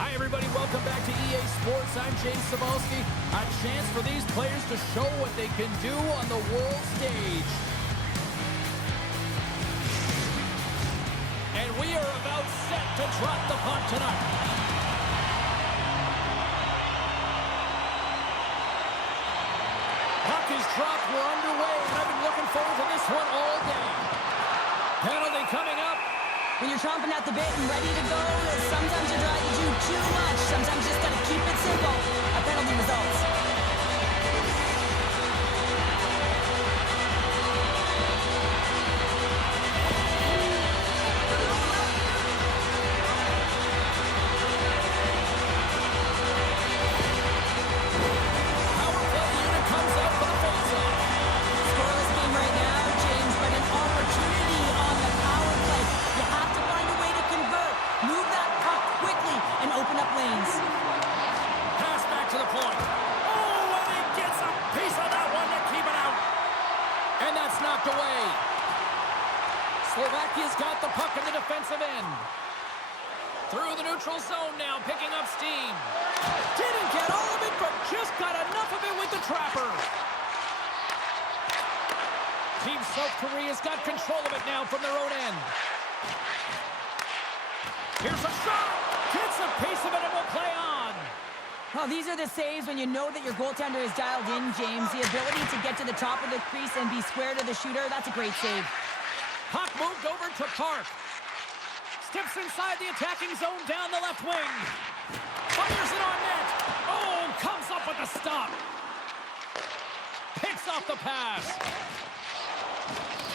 Hi, everybody. Welcome back to EA Sports. I'm James Cebulski. A chance for these players to show what they can do on the world stage. And we are about set to drop the puck tonight. Puck is dropped. We're underway, and I've been looking forward to this one all day. Penalty coming up. When you're chomping at the bit and ready to go, sometimes you try to do too much. Sometimes you just got to keep it simple. A penalty results. Power play unit comes out for the face-off. Scoreless game right now, James, but an opportunity on the power play. You have to find a way to convert. Move that puck quickly and open up lanes. Pass back to the point. Oh, and he gets a piece of that one to keep it out. And that's knocked away. Slovakia's got the puck in the defensive end. Through the neutral zone now, picking up steam. Didn't get all of it, but just got enough of it with the trapper. Team South Korea's got control of it now from their own end. Here's a shot. Gets a piece of it and will play on. Well, these are the saves when you know that your goaltender is dialed in, James. The ability to get to the top of the crease and be square to the shooter, that's a great save. Puck moved over to Park. Steps inside the attacking zone down the left wing. Fires it on net. Oh, comes up with the stop. Picks off the pass.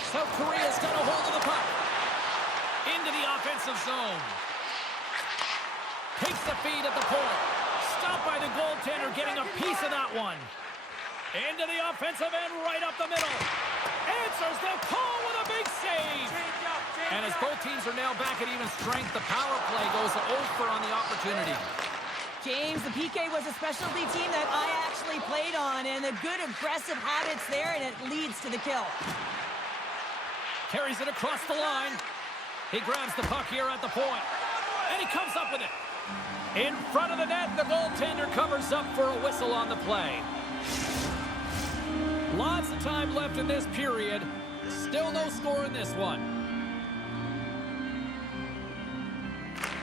South Korea's got a hold of the puck. Into the offensive zone. Takes the feed at the point. Stopped by the goaltender, getting a piece of that one. Into the offensive end, right up the middle. Answers the call with a big save. And as both teams are now back at even strength, the power play goes over on the opportunity. James, the PK was a specialty team that I actually played on, and the good aggressive habits there, and it leads to the kill. Carries it across the line. He grabs the puck here at the point. And he comes up with it. In front of the net, the goaltender covers up for a whistle on the play. Lots of time left in this period. Still no score in this one.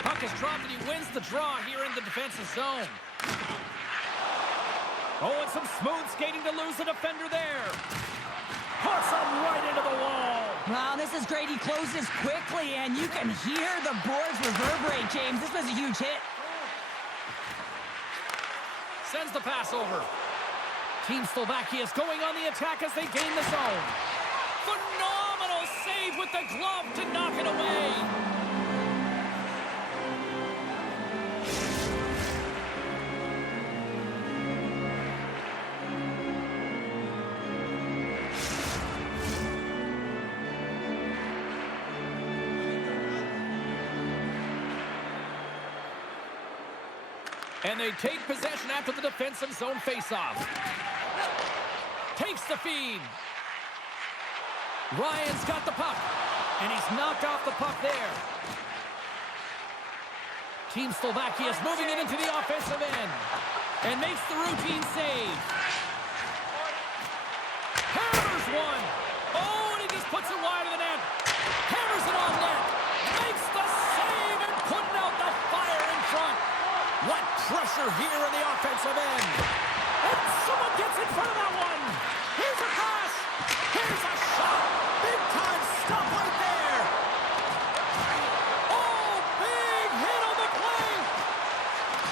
Puck is dropped and he wins the draw here in the defensive zone. Oh, and some smooth skating to lose the defender there. Puts him right into the wall. Wow, this is great. He closes quickly, and you can hear the boards reverberate, James. This was a huge hit. Sends the pass over. Team Slovakia is going on the attack as they gain the zone. Phenomenal save with the glove to knock it away. And they take possession after the defensive zone faceoff. Takes the feed. Ryan's got the puck. And he's knocked off the puck there. Team Slovakia is moving it into the offensive end. And makes the routine save. Hammers one. Oh, and he just puts it wide of the net. Hammers it on net. Makes the save and putting out the fire in front. What pressure here in the offensive end. And someone gets in front of that one. Here's a pass. Here's a shot. Big time stop right there. Oh, big hit on the play.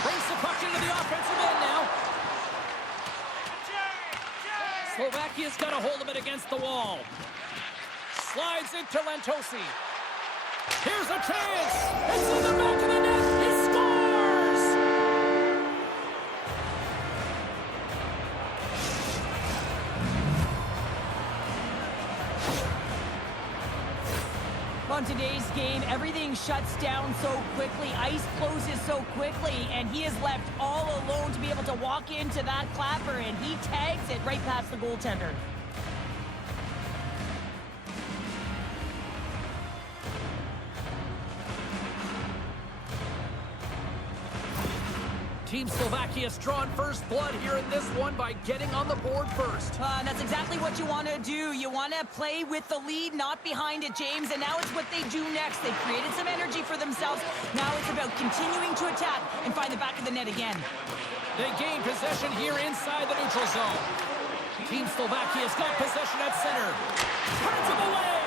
Brings the puck into the offensive end now. Slovakia's got a hold of it against the wall. Slides it to Lantosi. Here's a chance. It's in the back of the net. He scores. On today's game, everything shuts down so quickly, ice closes so quickly, and he is left all alone to be able to walk into that clapper, and he tags it right past the goaltender. Team Slovakia's drawn first blood here in this one by getting on the board first. That's exactly what you want to do. You want to play with the lead, not behind it, James. And now it's what they do next. They've created some energy for themselves. Now it's about continuing to attack and find the back of the net again. They gain possession here inside the neutral zone. Team Slovakia's got possession at center. Turns him away.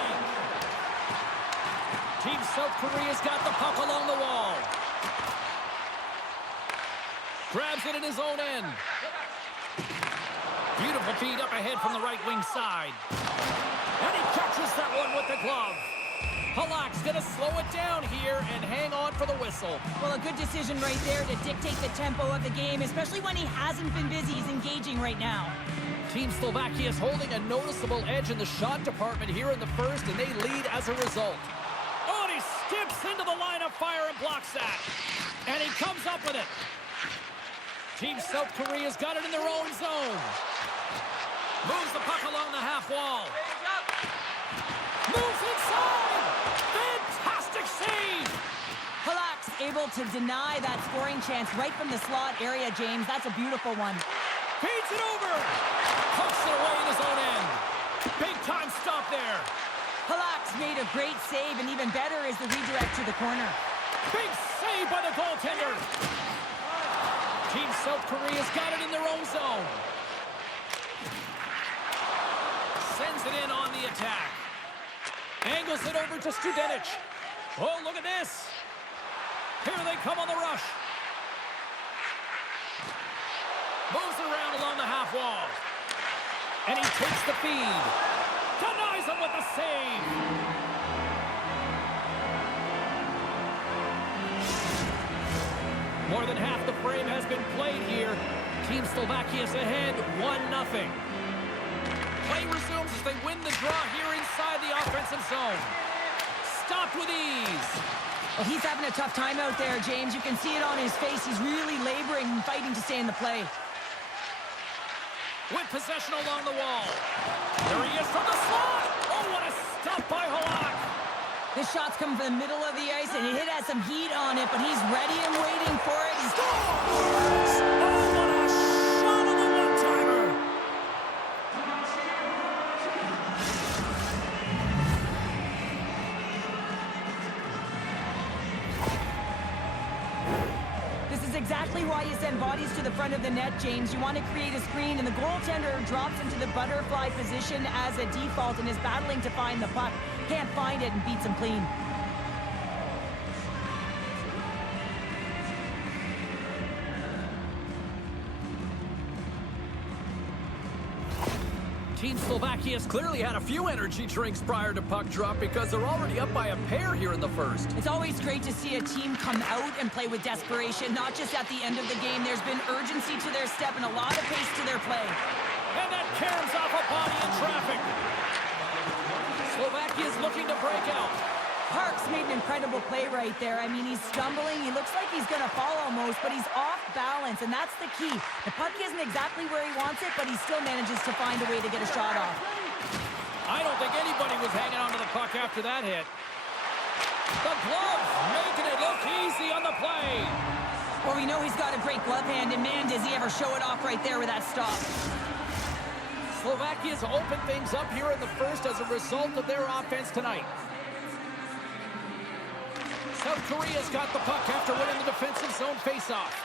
Team South Korea's got the puck along the wall. Grabs it in his own end. Beautiful feed up ahead from the right wing side. And he catches that one with the glove. Halak's going to slow it down here and hang on for the whistle. Well, a good decision right there to dictate the tempo of the game, especially when he hasn't been busy. He's engaging right now. Team Slovakia is holding a noticeable edge in the shot department here in the first, and they lead as a result. Oh, and he skips into the line of fire and blocks that. And he comes up with it. Team South Korea's got it in their own zone. Moves the puck along the half wall. Moves inside. Fantastic save. Halak's able to deny that scoring chance right from the slot area, James. That's a beautiful one. Feeds it over. Pokes it away in his own end. Big time stop there. Halak's made a great save, and even better is the redirect to the corner. Big save by the goaltender. Team South Korea's got it in their own zone. Sends it in on the attack. Angles it over to Studenic. Oh, look at this. Here they come on the rush. Moves around along the half wall. And he takes the feed. Denies him with the save. More than half the frame has been played here. Team Slovakia's ahead 1-0. Play resumes as they win the draw here inside the offensive zone. Stopped with ease. Well, he's having a tough time out there, James. You can see it on his face. He's really laboring and fighting to stay in the play. With possession along the wall. There he is from the slot. Oh, what a stop by Halak. This shot's coming from the middle of the ice, and it has some heat on it, but he's ready and waiting for it. He scores! Oh, what a shot on the one-timer! This is exactly why you send bodies to the front of the net, James. You want to create a screen, and the goaltender drops into the butterfly position as a default and is battling to find the puck. Can't find it and beats him clean. Team Slovakia's clearly had a few energy drinks prior to puck drop because they're already up by a pair here in the first. It's always great to see a team come out and play with desperation, not just at the end of the game. There's been urgency to their step and a lot of pace to their play. And that caroms off a body in traffic. Slovakia's looking to break out. Parks made an incredible play right there. I mean, he's stumbling. He looks like he's going to fall almost, but he's off balance, and that's the key. The puck isn't exactly where he wants it, but he still manages to find a way to get a shot off. I don't think anybody was hanging on to the puck after that hit. The glove making it look easy on the play. Well, we know he's got a great glove hand, and man, does he ever show it off right there with that stop. Slovakia's opened things up here in the first as a result of their offense tonight. South Korea's got the puck after winning the defensive zone faceoff.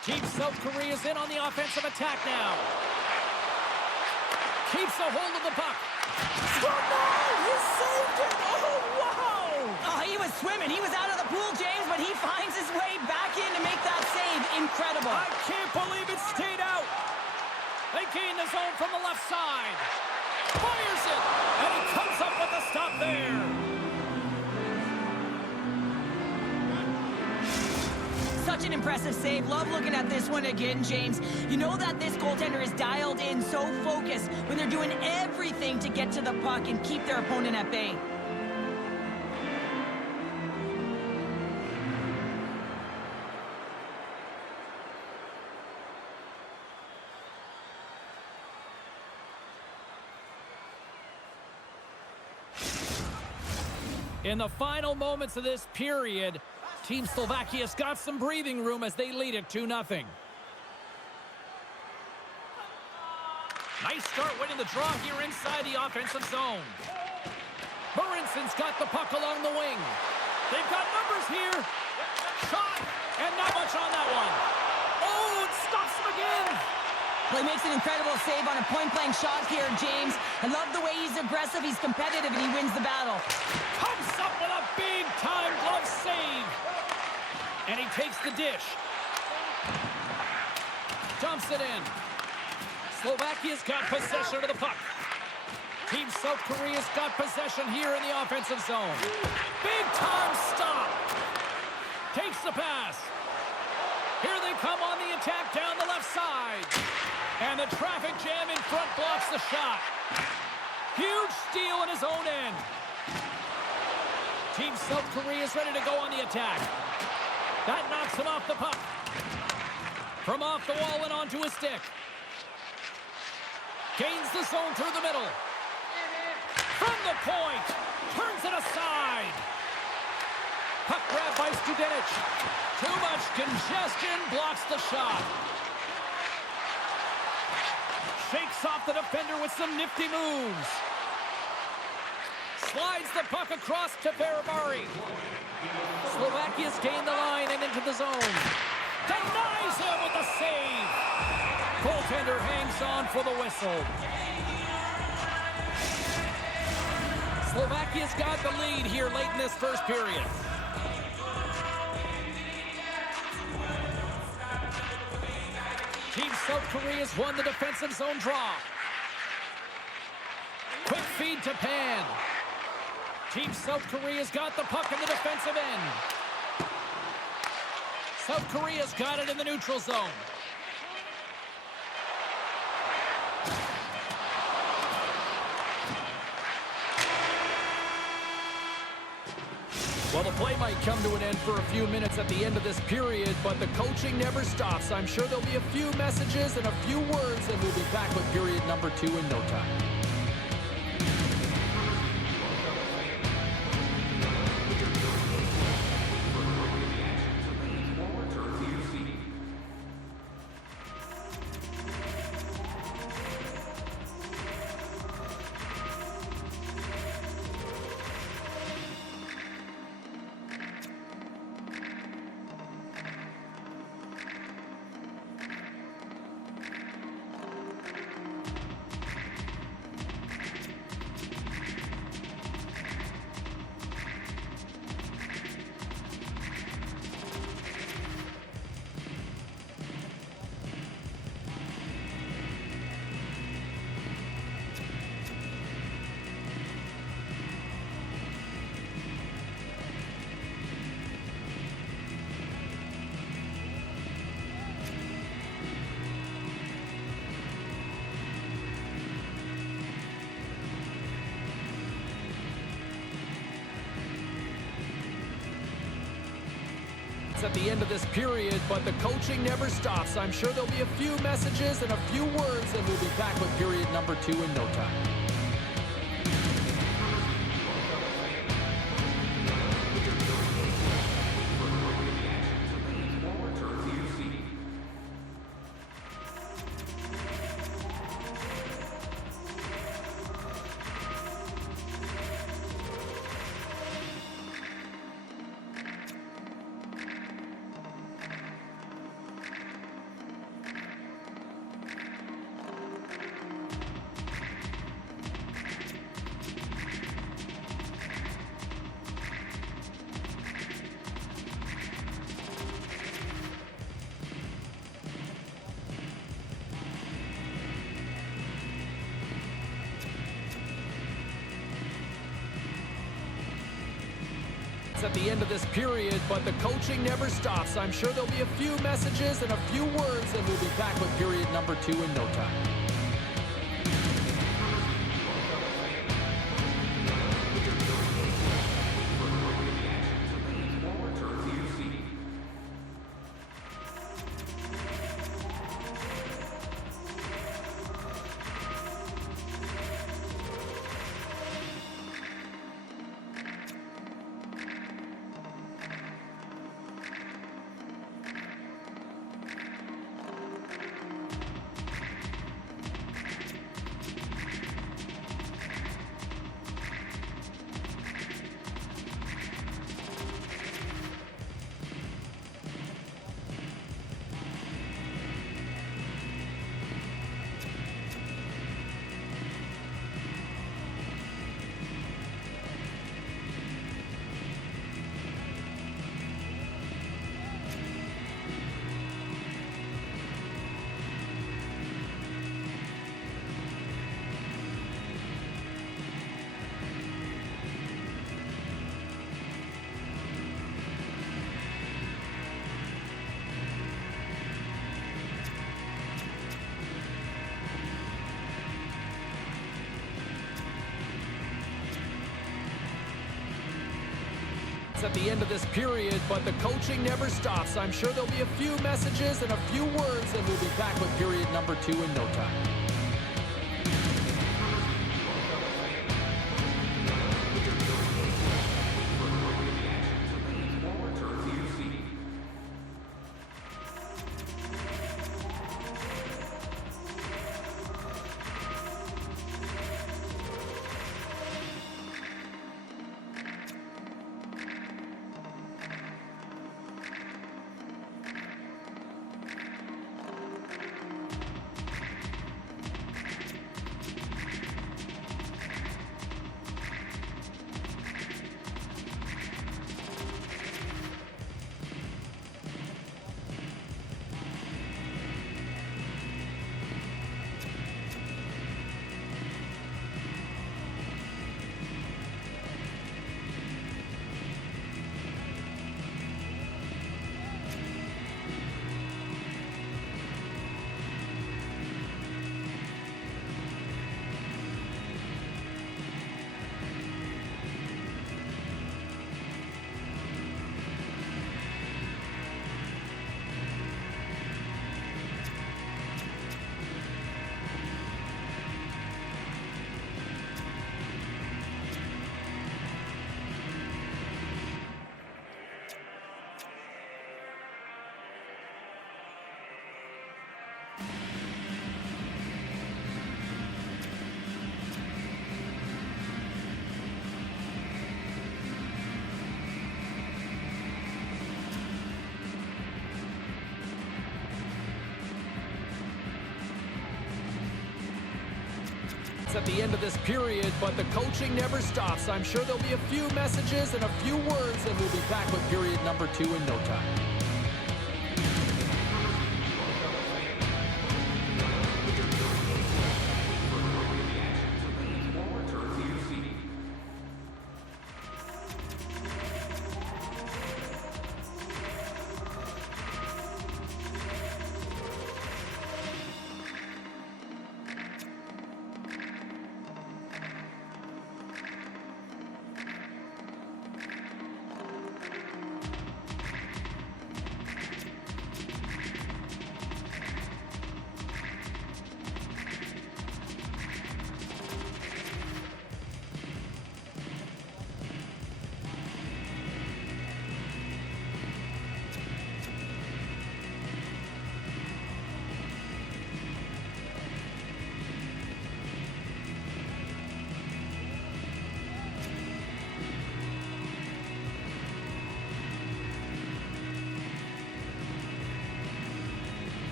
Team South Korea's in on the offensive attack now. Keeps a hold of the puck. Scored now! He saved it! Oh, wow! Oh, he was swimming. He was out of the pool, James, but he finds his way back in to make that save. Incredible. I can't believe it stayed out. They gain the zone from the left side. Fires it! And he comes up with the stop there. Such an impressive save. Love looking at this one again, James. You know that this goaltender is dialed in, so focused when they're doing everything to get to the puck and keep their opponent at bay. In the final moments of this period, Team Slovakia's got some breathing room as they lead it 2-0. Nice start winning the draw here inside the offensive zone. Burinson's got the puck along the wing. They've got numbers here. Shot, and not much on that one. Oh, it stops him again. Well, he makes an incredible save on a point-blank shot here, James. I love the way he's aggressive, he's competitive, and he wins the battle. Comes up with a big-time glove save. And he takes the dish. Dumps it in. Slovakia's got possession of the puck. Team South Korea's got possession here in the offensive zone. Big-time stop. Takes the pass. Here they come on the attack down the left side. And the traffic jam in front blocks the shot. Huge steal in his own end. Team South Korea is ready to go on the attack. That knocks him off the puck. From off the wall and onto his stick. Gains the zone through the middle. From the point. Turns it aside. Puck grab by Studenic. Too much congestion. Blocks the shot. Shakes off the defender with some nifty moves. Slides the puck across to Ferrabari. Slovakia's gained the line and into the zone. Denies him with the save. Goaltender hangs on for the whistle. Slovakia's got the lead here late in this first period. Team South Korea's won the defensive zone draw. Quick feed to Pan. Team South Korea's got the puck in the defensive end. South Korea's got it in the neutral zone. Well, the play might come to an end for a few minutes at the end of this period, but the coaching never stops. I'm sure there'll be a few messages and a few words, and we'll be back with period number 2 in no time. At the end of this period, but the coaching never stops. I'm sure there'll be a few messages and a few words, and we'll be back with period number 2 in no time. At the end of this period, but the coaching never stops. I'm sure there'll be a few messages and a few words, and we'll be back with period number 2 in no time. At the end of this period, but the coaching never stops. I'm sure there'll be a few messages and a few words, and we'll be back with period number 2 in no time. At the end of this period, but the coaching never stops. I'm sure there'll be a few messages and a few words, and we'll be back with period number 2 in no time.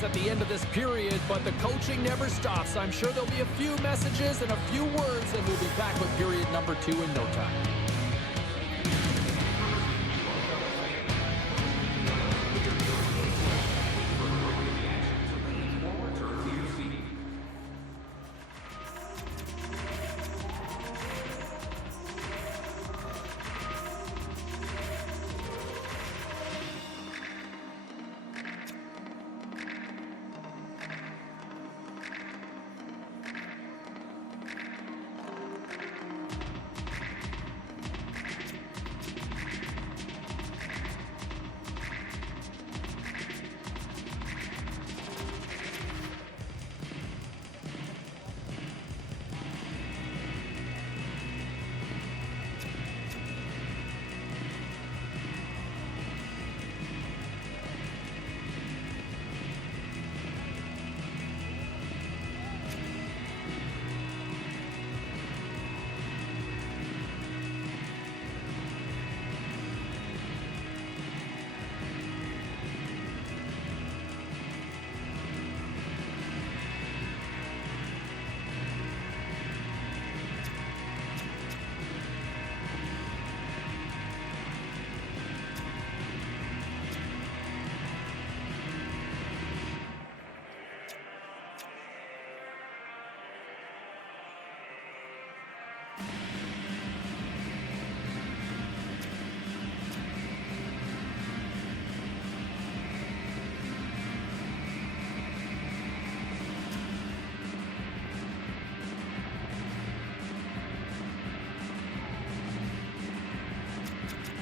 At the end of this period, but the coaching never stops. I'm sure there'll be a few messages and a few words, and we'll be back with period number 2 in no time.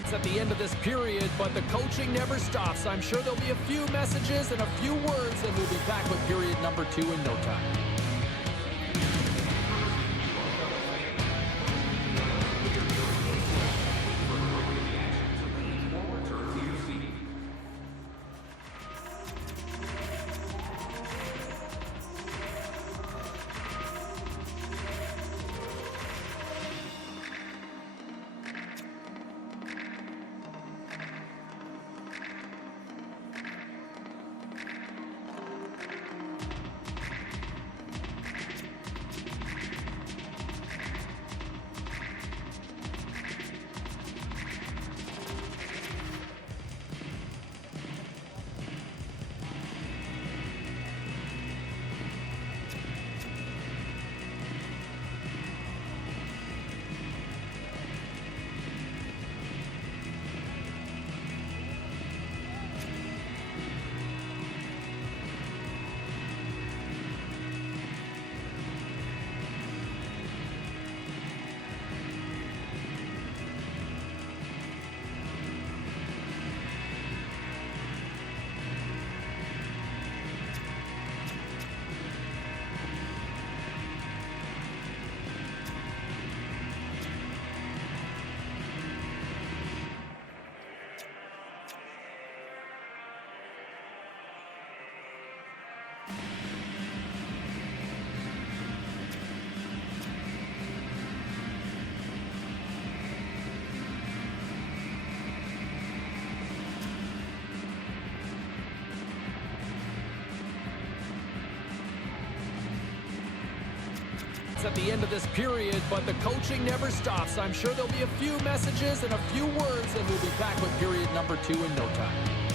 It's at the end of this period, but the coaching never stops. I'm sure there'll be a few messages and a few words, and we'll be back with period number 2 in no time. It's at the end of this period, but the coaching never stops. I'm sure there'll be a few messages and a few words, and we'll be back with period number 2 in no time.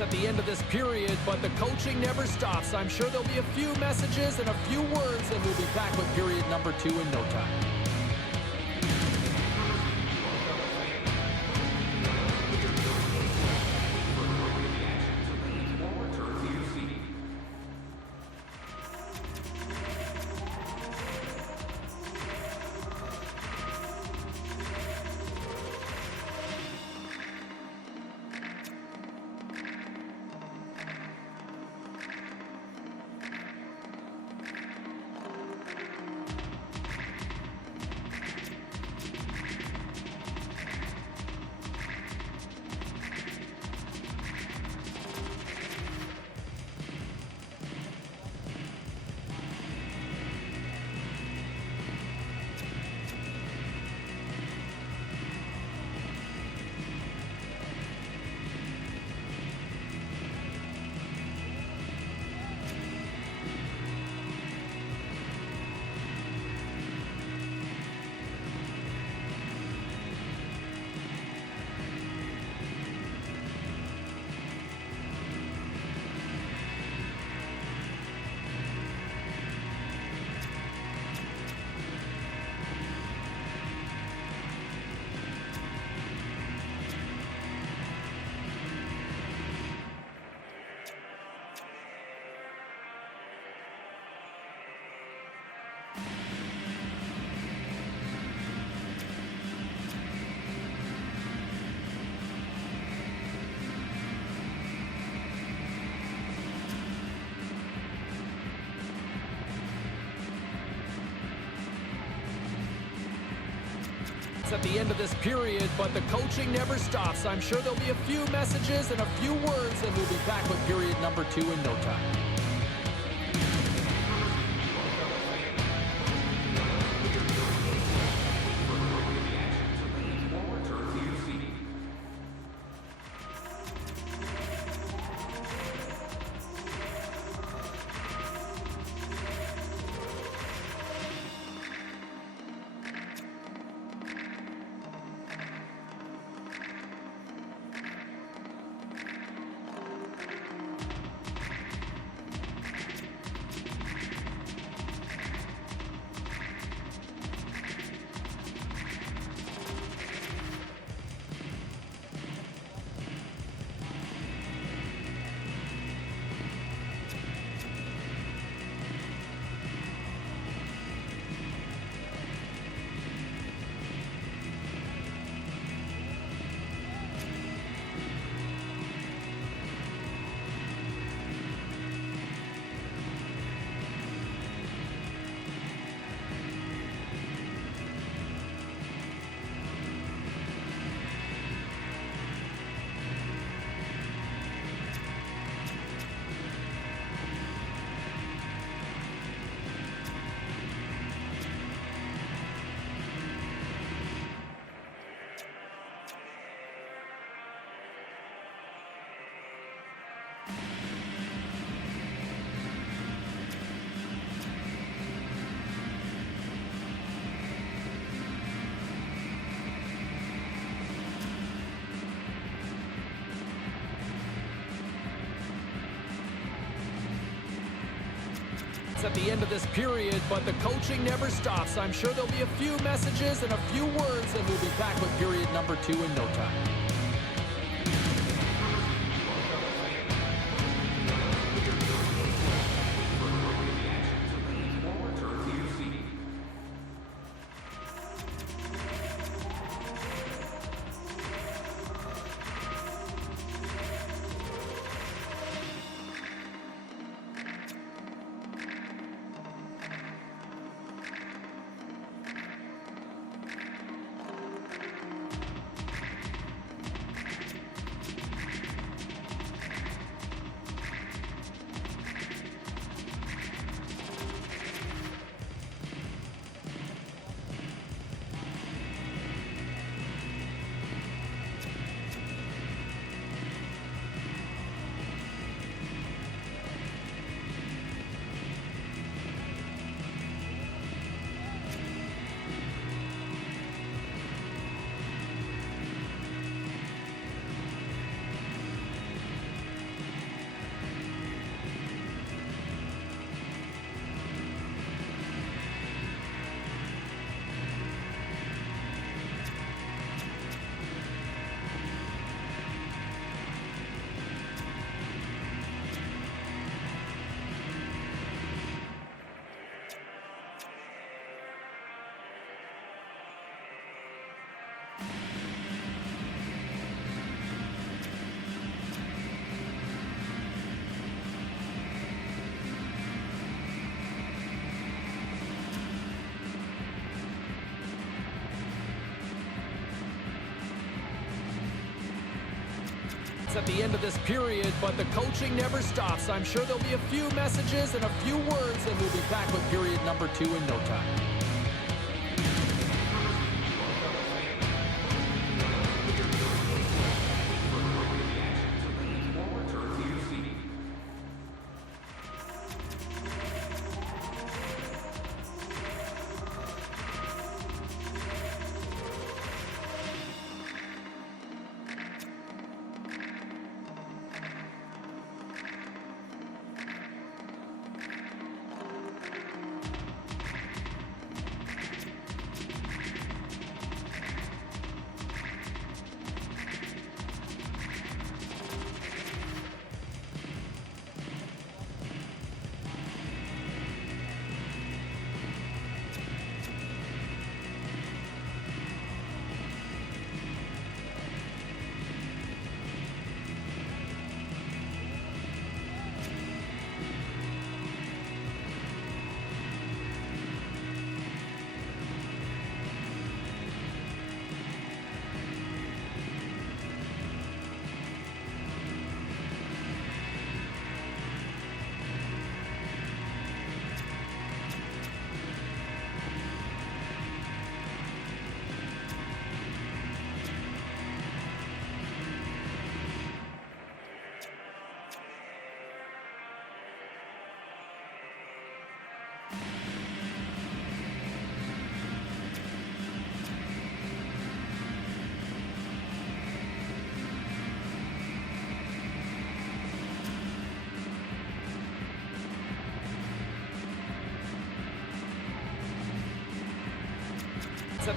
It's at the end of this period, but the coaching never stops. I'm sure there'll be a few messages and a few words, and we'll be back with period number 2 in no time. At the end of this period, but the coaching never stops. I'm sure there'll be a few messages and a few words, and we'll be back with period number 2 in no time. At the end of this period, but the coaching never stops. I'm sure there'll be a few messages and a few words, and we'll be back with period number 2 in no time. At the end of this period, but the coaching never stops. I'm sure there'll be a few messages and a few words, and we'll be back with period number 2 in no time.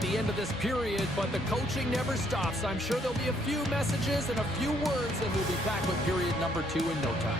the end of this period, but the coaching never stops. I'm sure there'll be a few messages and a few words, and we'll be back with period number 2 in no time.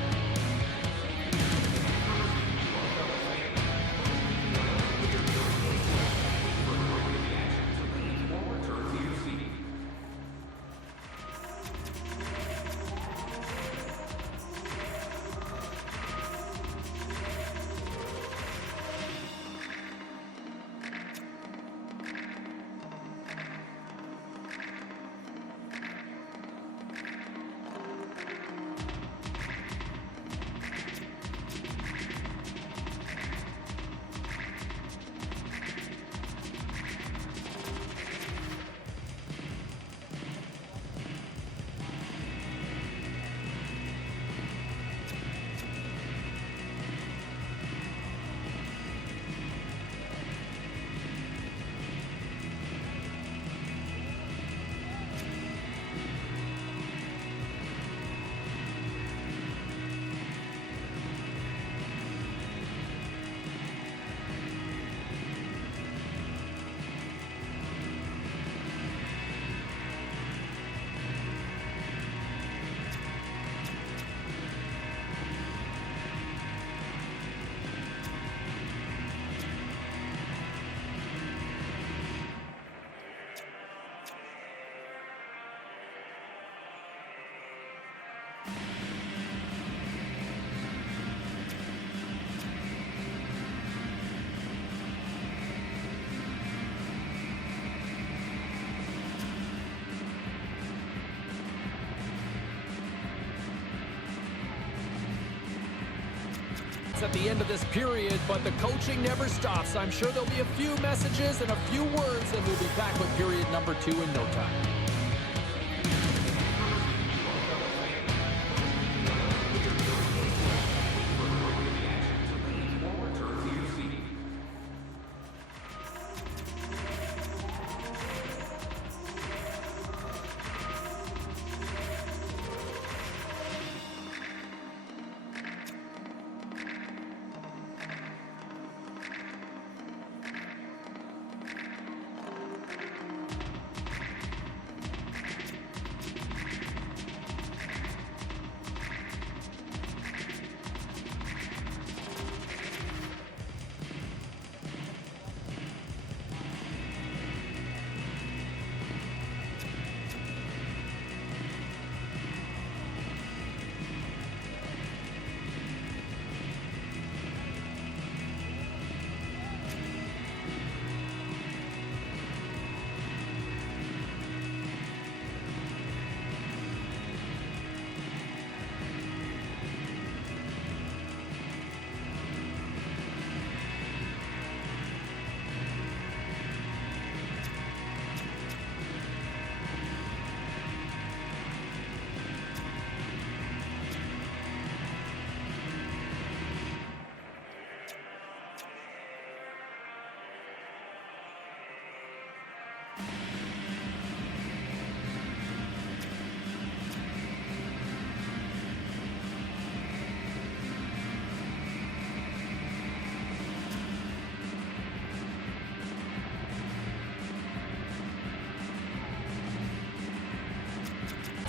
At the end of this period, but the coaching never stops. I'm sure there'll be a few messages and a few words, and we'll be back with period number 2 in no time.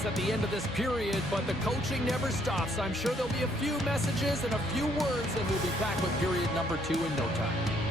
At the end of this period, but the coaching never stops. I'm sure there'll be a few messages and a few words, and we'll be back with period number 2 in no time.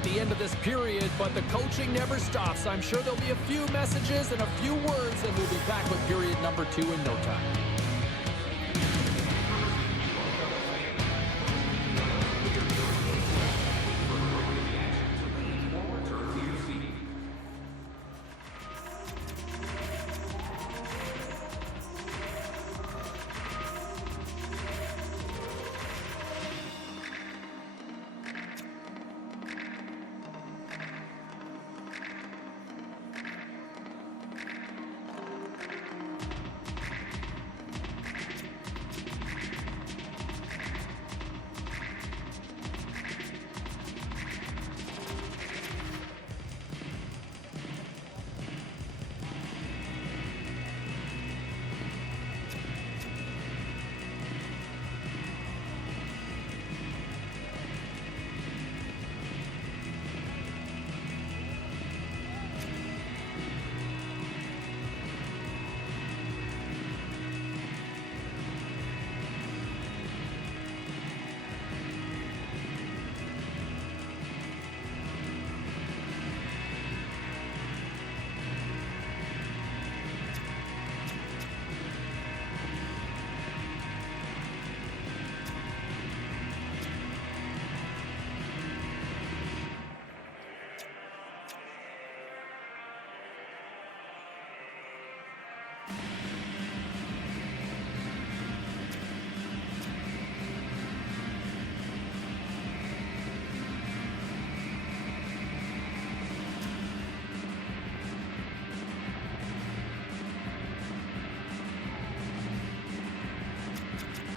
At the end of this period, but the coaching never stops. I'm sure there'll be a few messages and a few words, and we'll be back with period number 2 in no time.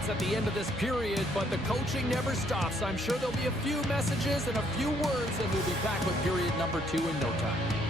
At the end of this period, but the coaching never stops. I'm sure there'll be a few messages and a few words, and we'll be back with period number 2 in no time.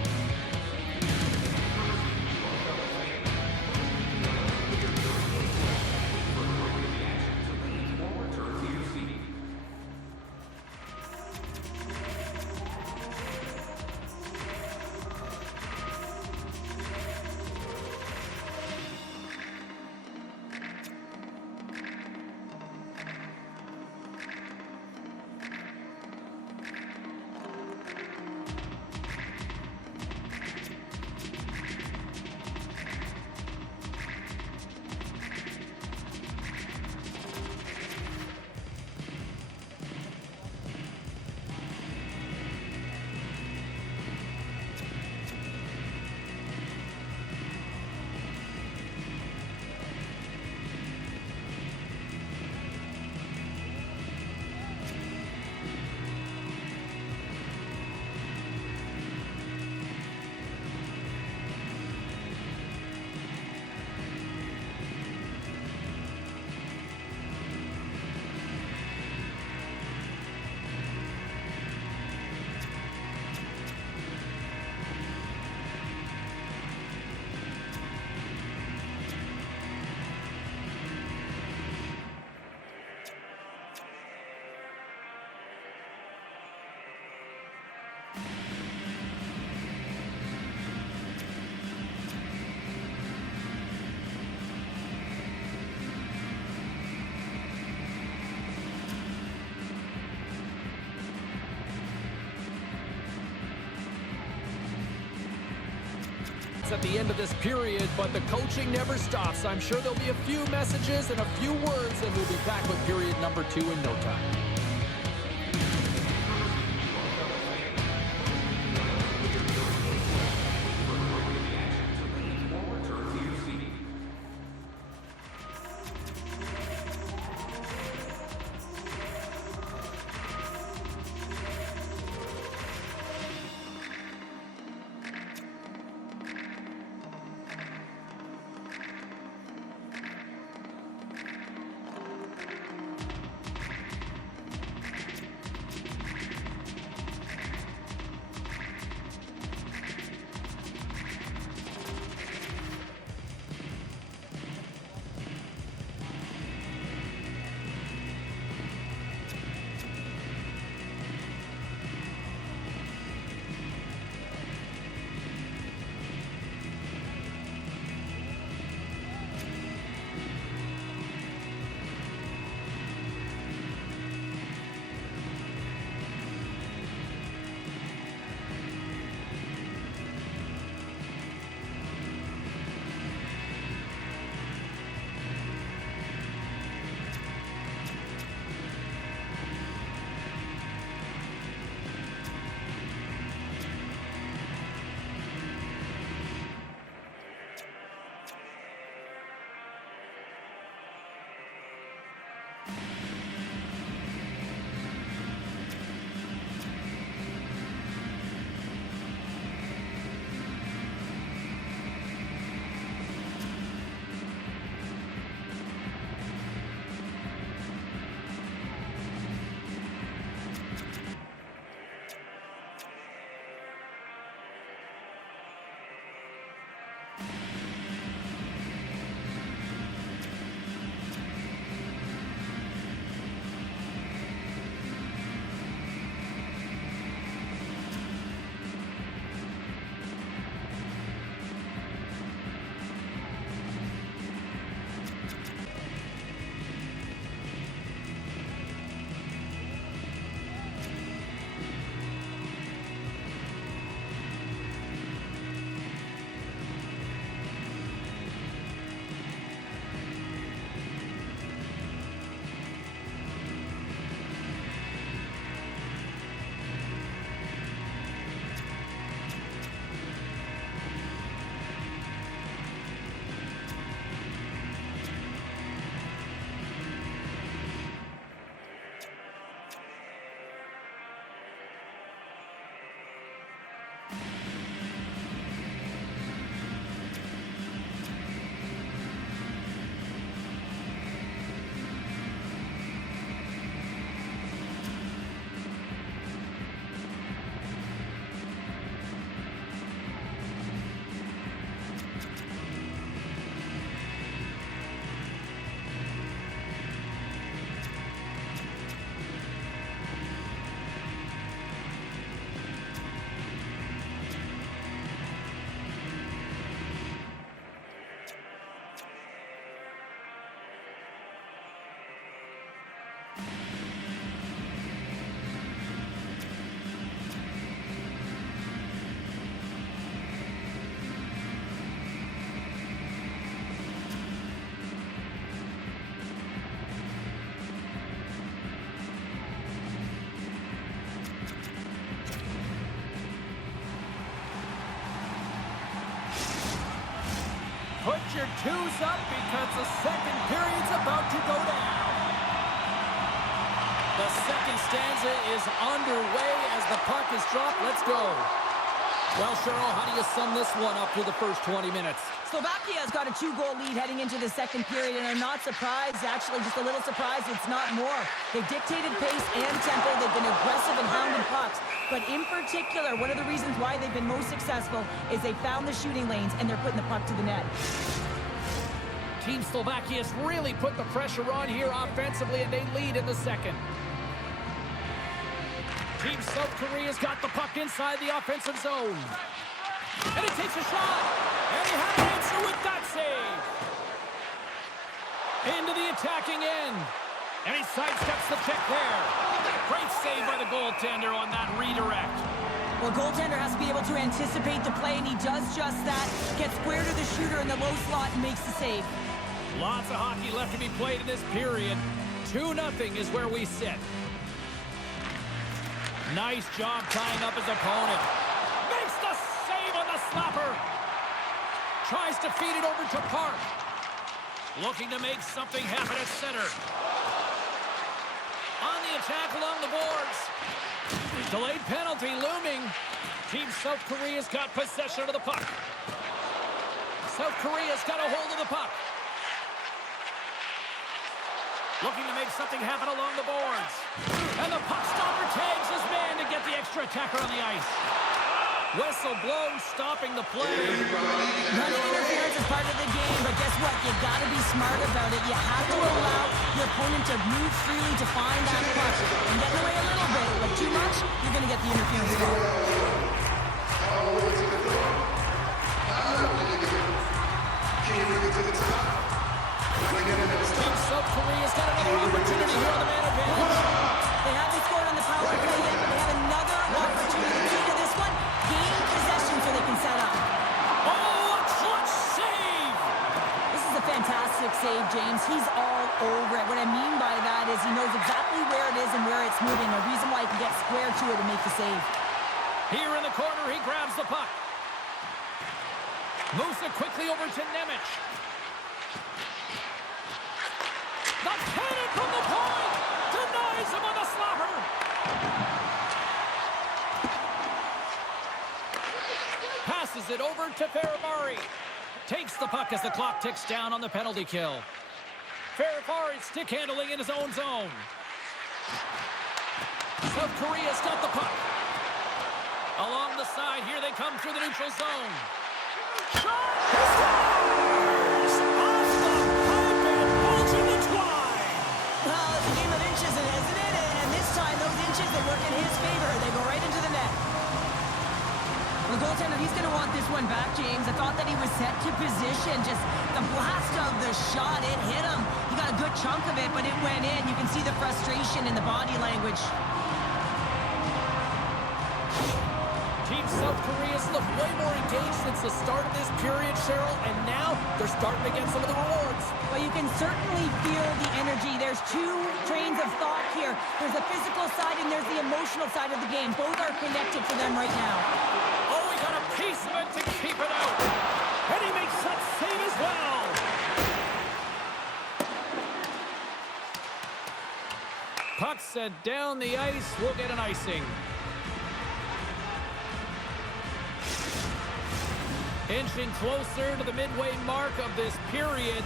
At the end of this period, but the coaching never stops. I'm sure there'll be a few messages and a few words, and we'll be back with period number 2 in no time. Put your twos up because the second period's about to go down. The second stanza is underway as the puck is dropped. Let's go. Well, Cheryl, how do you sum this one up through the first 20 minutes? Slovakia has got a 2-goal lead heading into the second period, and I'm not surprised, actually just a little surprised it's not more. They've dictated pace and tempo. They've been aggressive and hounded pucks. But in particular, one of the reasons why they've been most successful is they found the shooting lanes and they're putting the puck to the net. Team Slovakia's really put the pressure on here offensively, and they lead in the second. Team South Korea's got the puck inside the offensive zone. And he takes a shot. And he had an answer with that save. Into the attacking end. And he sidesteps the pick there. Great save by the goaltender on that redirect. Well, goaltender has to be able to anticipate the play, and he does just that. Gets square to the shooter in the low slot and makes the save. Lots of hockey left to be played in this period. 2-0 is where we sit. Nice job tying up his opponent. Makes the save on the slapper. Tries to feed it over to Park. Looking to make something happen at center. On the attack along the boards. Delayed penalty looming. Team South Korea's got possession of the puck. South Korea's got a hold of the puck. Looking to make something happen along the boards. And the puck stopper tags his man to get the extra attacker on the ice. Whistle blown, stopping the play. Running interference is part of the game, but guess what? You got to be smart about it. You have to allow your opponent to move freely to find that puck. And getting away a little bit, but too much, you're going to get the interference call. Team South Korea's got another opportunity here on the man advantage. They haven't scored on the power play yet, but they have another opportunity. Key to this one, gain possession so they can set up. Oh, a clutch save! This is a fantastic save, James. He's all over it. What I mean by that is he knows exactly where it is and where it's moving. A reason why he can get square to it and make the save. Here in the corner, he grabs the puck. Moves it quickly over to Nemec. The cannon from the point! Denies him on the slapper! Passes it over to Ferrari. Takes the puck as the clock ticks down on the penalty kill. Ferrari stick handling in his own zone. South Korea's got the puck. Along the side, here they come through the neutral zone. Shot! He scores! Off the pipe and bulging the twine! Well, it's a game of inches, isn't it? And this time, those inches, they work in his favor. They go right into the net. The goaltender, he's going to want this one back, James. I thought that he was set to position. Just the blast of the shot, it hit him. He got a good chunk of it, but it went in. You can see the frustration in the body language. Team South Korea's looked way more engaged since the start of this period, Cheryl, and now they're starting to get some of the rewards. Well, you can certainly feel the energy. There's two trains of thought here. There's the physical side and there's the emotional side of the game. Both are connected for them right now. Oh, he got a piece of it to keep it out. And he makes that save as well. Puck sent down the ice. We'll get an icing. Inching closer to the midway mark of this period.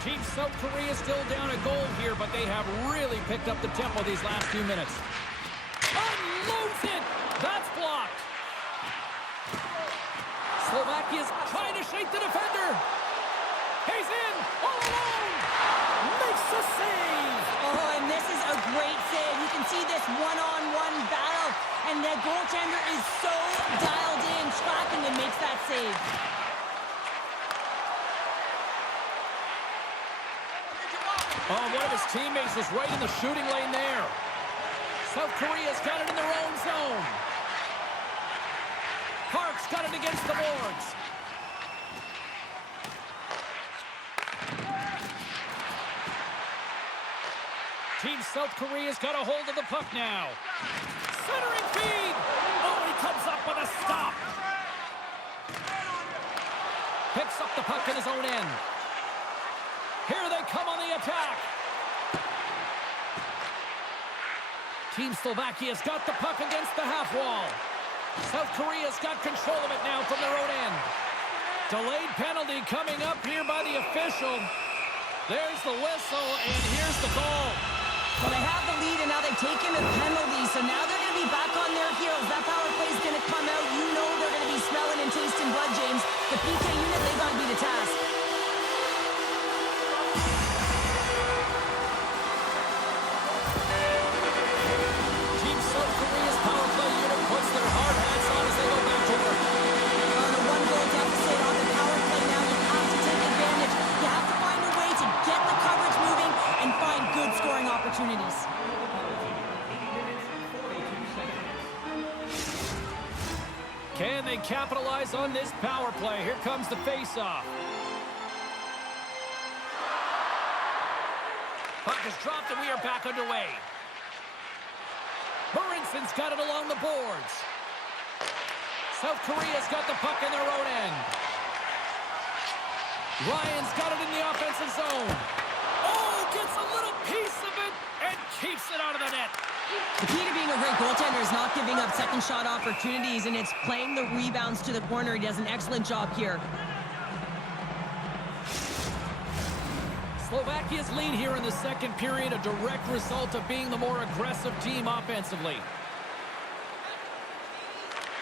Team South Korea still down a goal here, but they have really picked up the tempo these last few minutes. Unloads it! That's blocked. Slovakia's trying to shake the defender. He's in, all alone. Makes the save. Oh, and this is a great save. You can see this one-on-one battle, and the goaltender is so dialed in, tracking and makes that save. Oh, one of his teammates was right in the shooting lane there. South Korea's got it in their own zone. Park's got it against the boards. Team South Korea's got a hold of the puck now. Centering feed. Oh, he comes up with a stop. Picks up the puck in his own end. Here they come on the attack. Team Slovakia's got the puck against the half wall. South Korea's got control of it now from their own end. Delayed penalty coming up here by the official. There's the whistle, and here's the goal. Well, they have the lead, and now they've taken the penalty, so now they're going to be back on their heels. That power play is going to come out. You know they're going to be smelling and tasting blood, James. The PK unit, they got to be the task. Team South Korea's power play unit puts their hard hats on as they go back to work. On a one-goal deficit on the power play now, you have to take advantage. You have to find a way to get the coverage moving and find good scoring opportunities. Can they capitalize on this power play? Here comes the face-off. Puck is dropped and we are back underway. Burinson's got it along the boards. South Korea's got the puck in their own end. Ryan's got it in the offensive zone. Oh, gets a little piece of it and keeps it out of the net. The key to being a great goaltender is not giving up second shot opportunities, and it's playing the rebounds to the corner. He does an excellent job here. Slovakia's lead here in the second period, a direct result of being the more aggressive team offensively.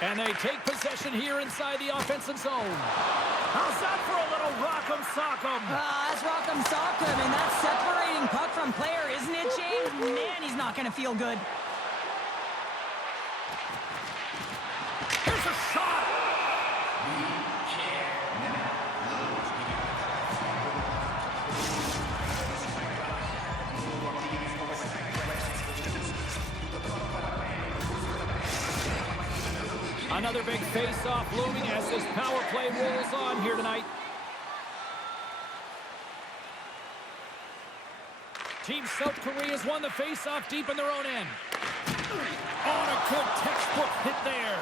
And they take possession here inside the offensive zone. How's that for a little rock'em sock'em? That's rock'em sock'em, and that's separating puck from player, isn't it, James? Man, he's not going to feel good. Here's a shot! Another big face-off looming as this power play rolls on here tonight. Team South Korea's won the face-off deep in their own end. On a good textbook hit there.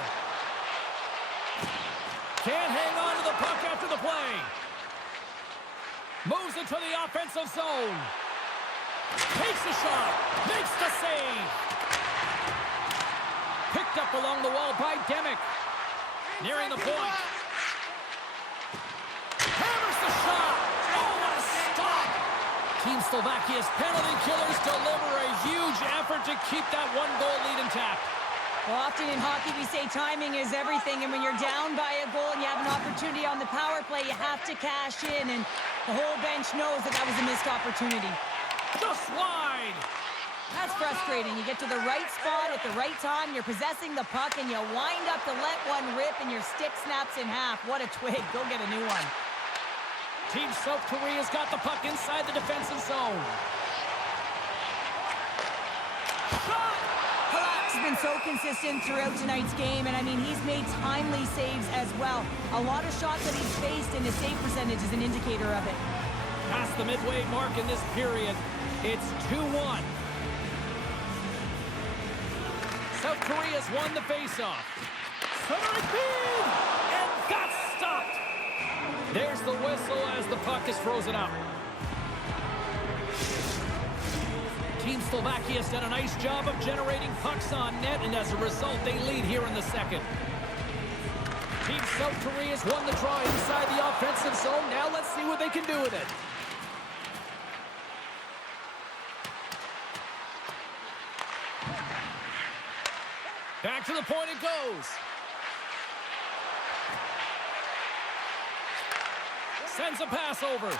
Can't hang on to the puck after the play. Moves it to the offensive zone. Takes a shot. Makes the save. Picked up along the wall by Demick. Nearing the point. Hammers the shot. Oh, what a stop. Team Slovakia's penalty killers deliver a huge effort to keep that one-goal lead intact. Well, often in hockey we say timing is everything, and when you're down by a goal and you have an opportunity on the power play, you have to cash in, and the whole bench knows that that was a missed opportunity. Just wide. That's frustrating. You get to the right spot at the right time, you're possessing the puck, and you wind up to let one rip, and your stick snaps in half. What a twig. Go get a new one. Team South Korea's got the puck inside the defensive zone. Shot! Halak's been so consistent throughout tonight's game, and I mean, he's made timely saves as well. A lot of shots that he's faced, and his save percentage is an indicator of it. Past the midway mark in this period, it's 2-1. South Korea's won the faceoff. Centering feed! And that's stopped! There's the whistle as the puck is frozen up. Team Slovakia's done a nice job of generating pucks on net, and as a result, they lead here in the second. Team South Korea's won the draw inside the offensive zone. Now let's see what they can do with it. Back to the point it goes. Sends a pass over.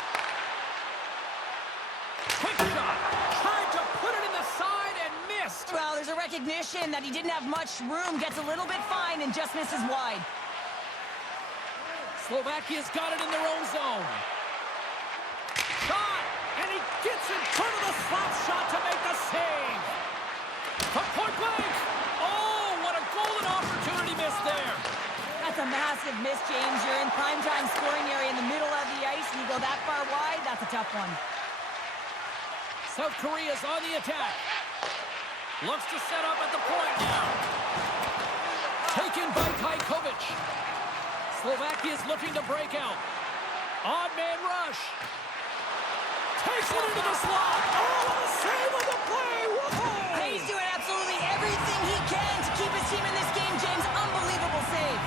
Quick shot. Tried to put it in the side and missed. Well, there's a recognition that he didn't have much room. Gets a little bit fine and just misses wide. Slovakia's got it in their own zone. Shot. And he gets in front of the slap shot to make the save. From point blank. Golden opportunity missed there. That's a massive miss, James. You're in primetime scoring area in the middle of the ice, and you go that far wide, that's a tough one. South Korea's on the attack. Looks to set up at the point now. Taken by Kajkovic. Slovakia's looking to break out. Odd man rush. Takes it into the slot. Oh, what a save of the play. Whoa! He's doing absolutely everything he can to keep his team in this game, James. Unbelievable save.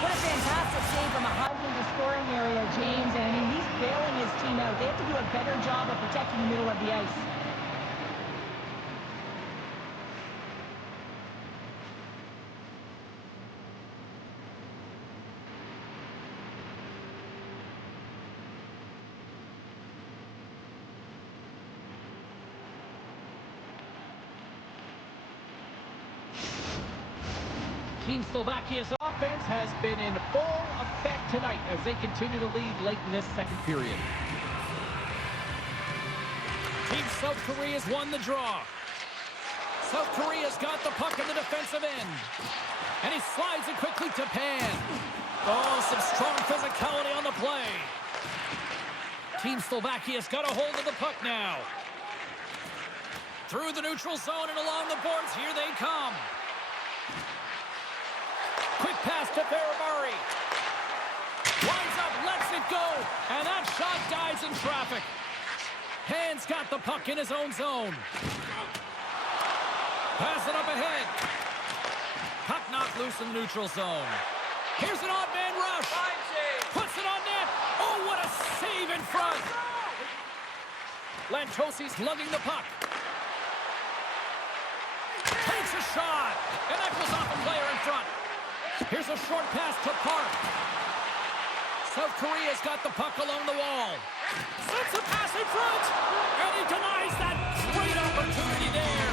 What a fantastic save from a high-danger scoring area, James. And I mean, he's bailing his team out. They have to do a better job of protecting the middle of the ice. Team Slovakia's offense has been in full effect tonight as they continue to lead late in this second period. Team South Korea's won the draw. South Korea's got the puck in the defensive end. And he slides it quickly to Pan. Oh, some strong physicality on the play. Team Slovakia's got a hold of the puck now. Through the neutral zone and along the boards, here they come. Quick pass to Ferrabari. Winds up, lets it go. And that shot dies in traffic. Hand's got the puck in his own zone. Pass it up ahead. Puck knocked loose in the neutral zone. Here's an odd man rush. Puts it on net. Oh, what a save in front. Lantosi's lugging the puck. Takes a shot. And that goes off a player in front. Here's a short pass to Park. South Korea's got the puck along the wall. Sends a pass in front. And he denies that great opportunity there.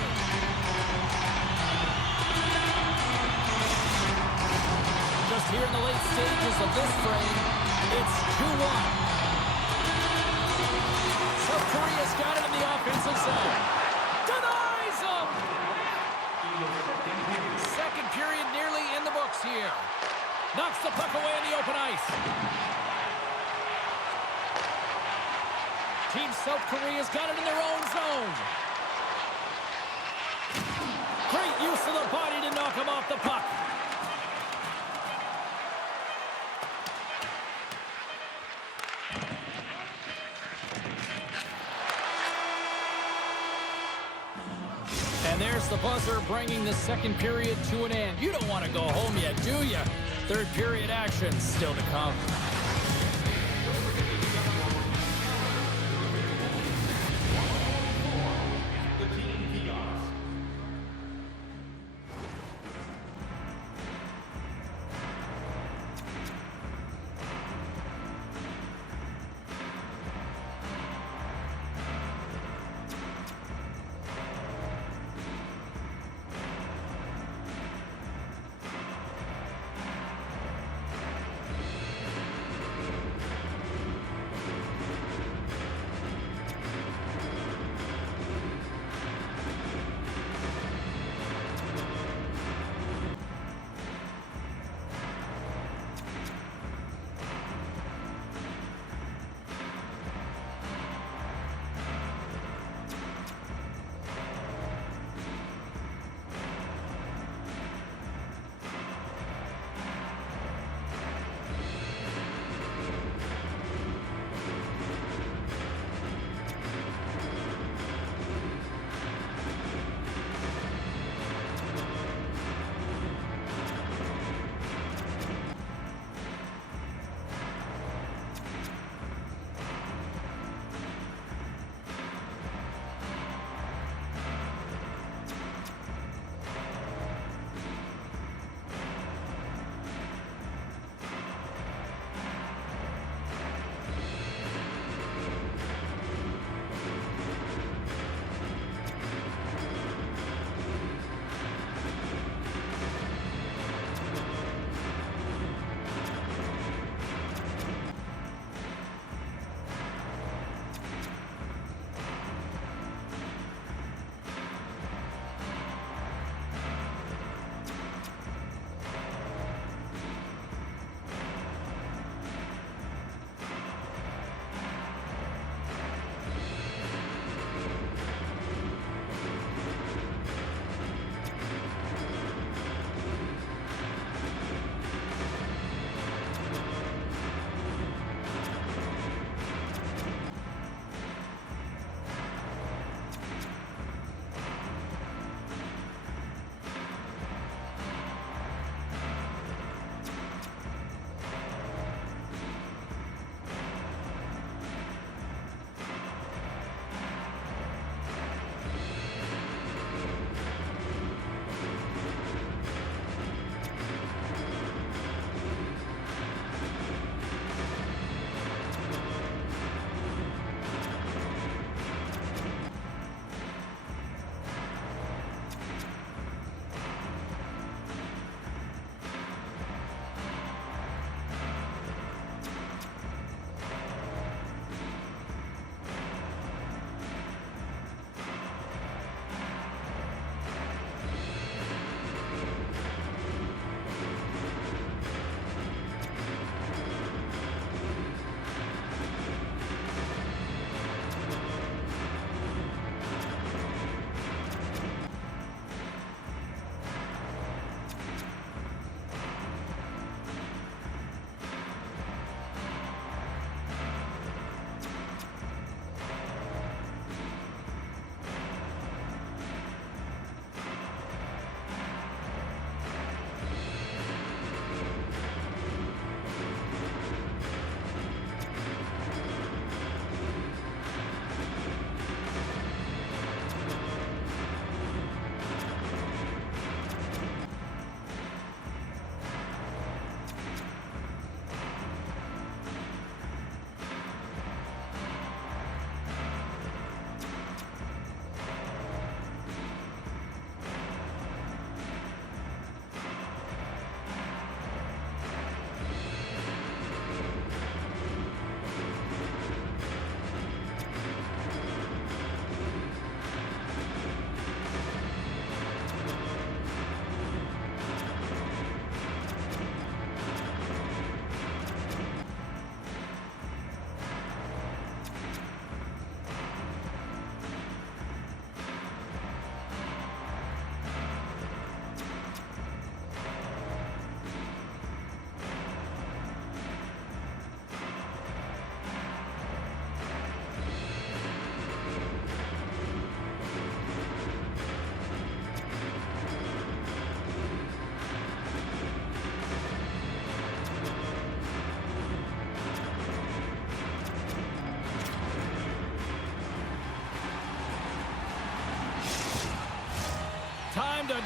Just here in the late stages of this frame, it's 2-1. South Korea's got it in the offensive zone. Denies him! Second period nearly in the books here. Knocks the puck away in the open ice. Team South Korea's got it in their own zone. Great use of the body to knock him off the puck. And there's the buzzer bringing the second period to an end. You don't want to go home yet, do you? Third period action still to come.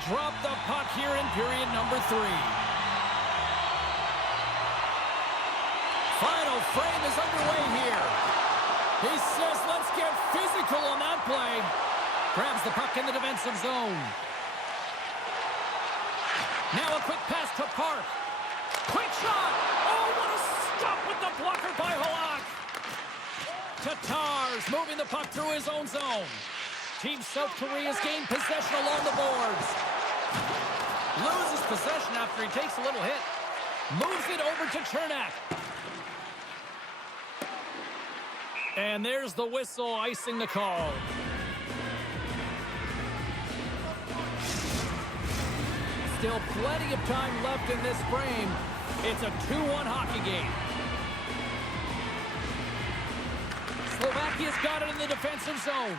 drop the puck here in period number 3. Final frame is underway here. He says, let's get physical on that play. Grabs the puck in the defensive zone. Now a quick pass to Park. Quick shot. Oh, what a stop with the blocker by Halak. Tatar's moving the puck through his own zone. Team South Korea's gained possession along the boards. Loses possession after he takes a little hit. Moves it over to Chernak. And there's the whistle icing the call. Still plenty of time left in this frame. It's a 2-1 hockey game. Slovakia's got it in the defensive zone.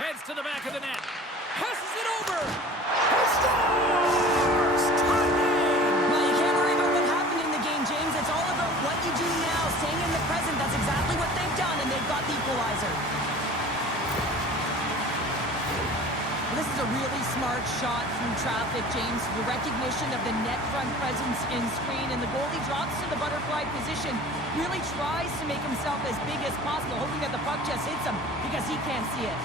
Heads to the back of the net. Passes it over. He scores! Well, you can't worry about what happened in the game, James. It's all about what you do now, staying in the present. That's exactly what they've done, and they've got the equalizer. Well, this is a really smart shot through traffic, James. The recognition of the net front presence in screen, and the goalie drops to the butterfly position. Really tries to make himself as big as possible, hoping that the puck just hits him because he can't see it.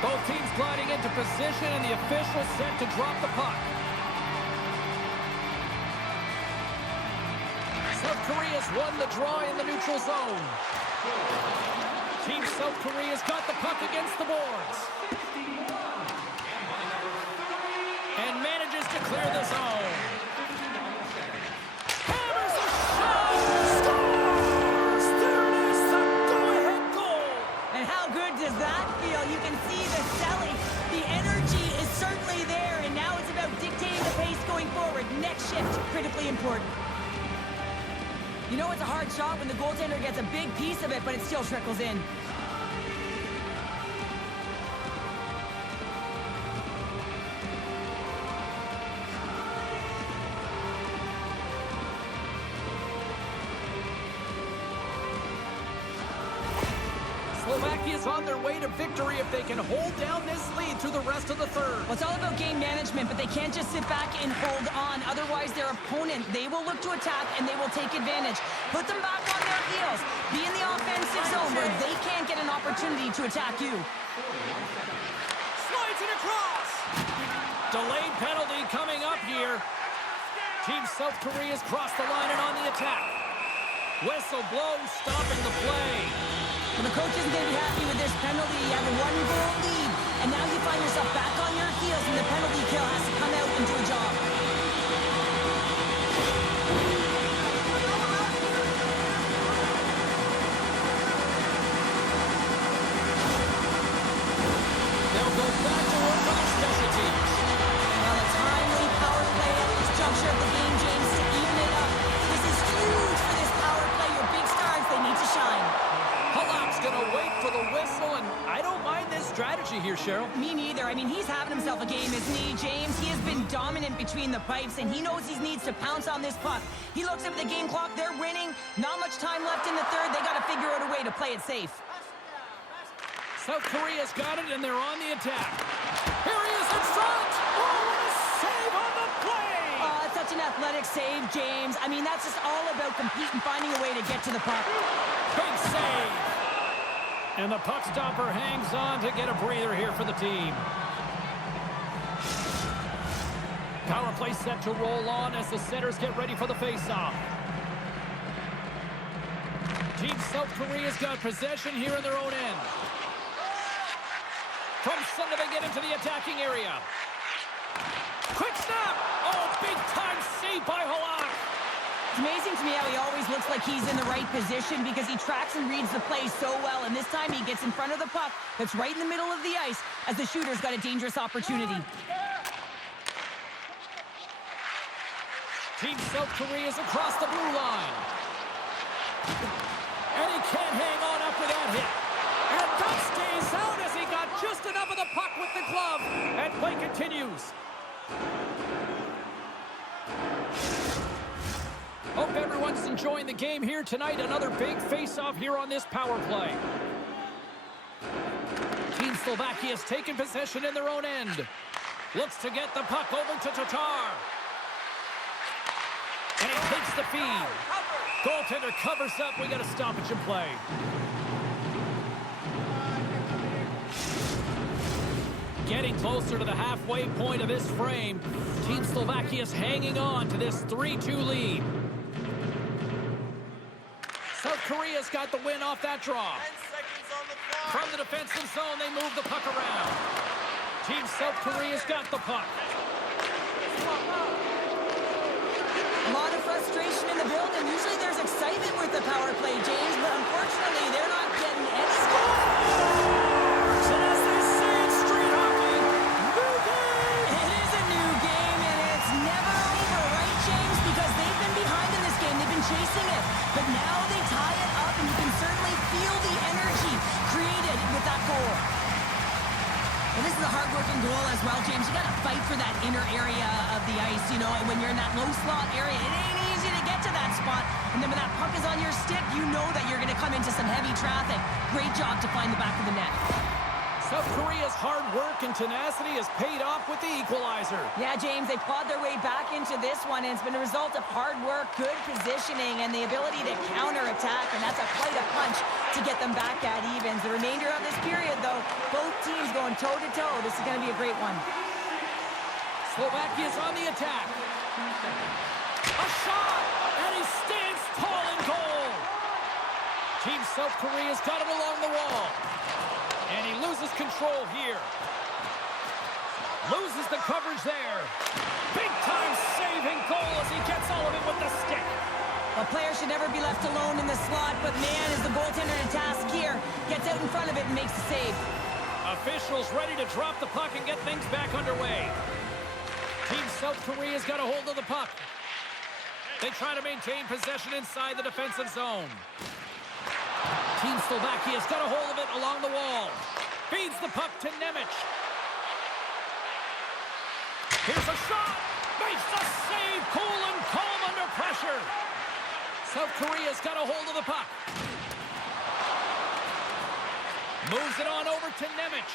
Both teams gliding into position, and the official set to drop the puck. South Korea's won the draw in the neutral zone. Team South Korea's got the puck against the boards. And manages to clear the zone. Hammers a shot! Scores! There it is, the go-ahead goal! And how good does that feel? You can see the selling. The energy is certainly there, and now it's about dictating the pace going forward. Next shift, critically important. You know it's a hard shot when the goaltender gets a big piece of it, but it still trickles in. Slovakia's on their way to victory if they can hold down this lead through the rest of the third. Well, it's all about game management, but they can't just sit back and hold on. Otherwise, their opponent, they will look to attack, and they will take advantage. Put them back on their heels. Be in the offensive zone where they can't get an opportunity to attack you. Slides it across. Delayed penalty coming up here. Team South Korea's crossed the line and on the attack. Whistle blows, stopping the play. Well, the coach isn't going to be happy with this penalty. You have a 1-goal lead, and now you find yourself back on your heels, and the penalty kill has to come out and do a job. They'll go back to work on the special teams. Well, a timely power play at this juncture of the game, James, to even it up. This is huge for this power play. Your big stars, they need to shine. Halak's going to wait for the whistle, and I don't mind this strategy here, Cheryl. Me neither. I mean, he's having himself a game, isn't he, James? He has been dominant between the pipes, and he knows he needs to pounce on this puck. He looks up at the game clock. They're winning. Not much time left in the third. They got to figure out a way to play it safe. South Korea's got it, and they're on the attack. Here he is in front! Oh, what a save on the play! Oh, it's such an athletic save, James. I mean, that's just all about competing, finding a way to get to the puck. Big save! And the puck stopper hangs on to get a breather here for the team. Power play set to roll on as the setters get ready for the face-off. Team South Korea's got possession here in their own end. From center they get into the attacking area. Quick snap! Oh, big-time save by Halak! It's amazing to me how he always looks like he's in the right position because he tracks and reads the play so well, and this time he gets in front of the puck that's right in the middle of the ice as the shooter's got a dangerous opportunity. Team South Korea's across the blue line. And he can't hang on after that hit. And that stays out as he got just enough of the puck with the glove. And play continues. Oh, Hope everyone's enjoying the game here tonight. Another big face-off here on this power play. Team Slovakia has taken possession in their own end. Looks to get the puck over to Tatar. And he takes the feed. Goaltender covers up. We got a stoppage in play. Getting closer to the halfway point of this frame. Team Slovakia is hanging on to this 3-2 lead. South Korea's got the win off that draw. 10 seconds on the clock. From the defensive zone, they move the puck around. Team South Korea's got the puck. A lot of frustration in the building. Usually there's excitement with the power play, James, but unfortunately they're not getting any scores. And as they say in street hockey, new game. It is a new game, and it's never over, right, James? Because they've been behind in this game. They've been chasing it. But now they tie it up, and you can certainly feel the energy created with that goal. And this is a hard-working goal as well, James. You got to fight for that inner area of the ice, you know, and when you're in that low slot area, it ain't easy to get to that spot. And then when that puck is on your stick, you know that you're going to come into some heavy traffic. Great job to find the back of the net. South Korea's hard work and tenacity has paid off with the equalizer. Yeah, James, they clawed their way back into this one, and it's been a result of hard work, good positioning, and the ability to counterattack, and that's quite a punch to get them back at evens. The remainder of this period, though, both teams going toe-to-toe. This is going to be a great one. Slovakia's on the attack. A shot, and he stands tall in goal. Team South Korea's got it along the wall. And he loses control here. Loses the coverage there. Big-time saving goal as he gets all of it with the stick. A player should never be left alone in the slot, but man, is the goaltender to task here. Gets out in front of it and makes the save. Officials ready to drop the puck and get things back underway. Team South Korea's got a hold of the puck. They try to maintain possession inside the defensive zone. Team Slovakia's got a hold of it along the wall. Feeds the puck to Nemec. Here's a shot. Makes the save. Cool and calm under pressure. South Korea's got a hold of the puck. Moves it on over to Nemec.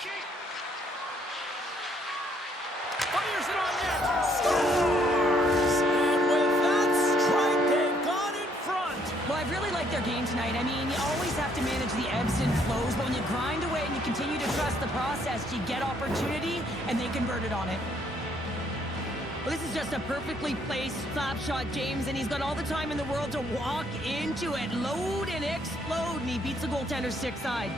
Fires it on net. Scores! And with that strike, they've gone in front. Well, I've really liked their game tonight. I mean, you always have to manage the ebbs and flows, but when you grind away and you continue to trust the process, you get opportunity, and they converted on it. Well, this is just a perfectly placed slap shot, James, and he's got all the time in the world to walk into it, load and explode, and he beats the goaltender's stick side.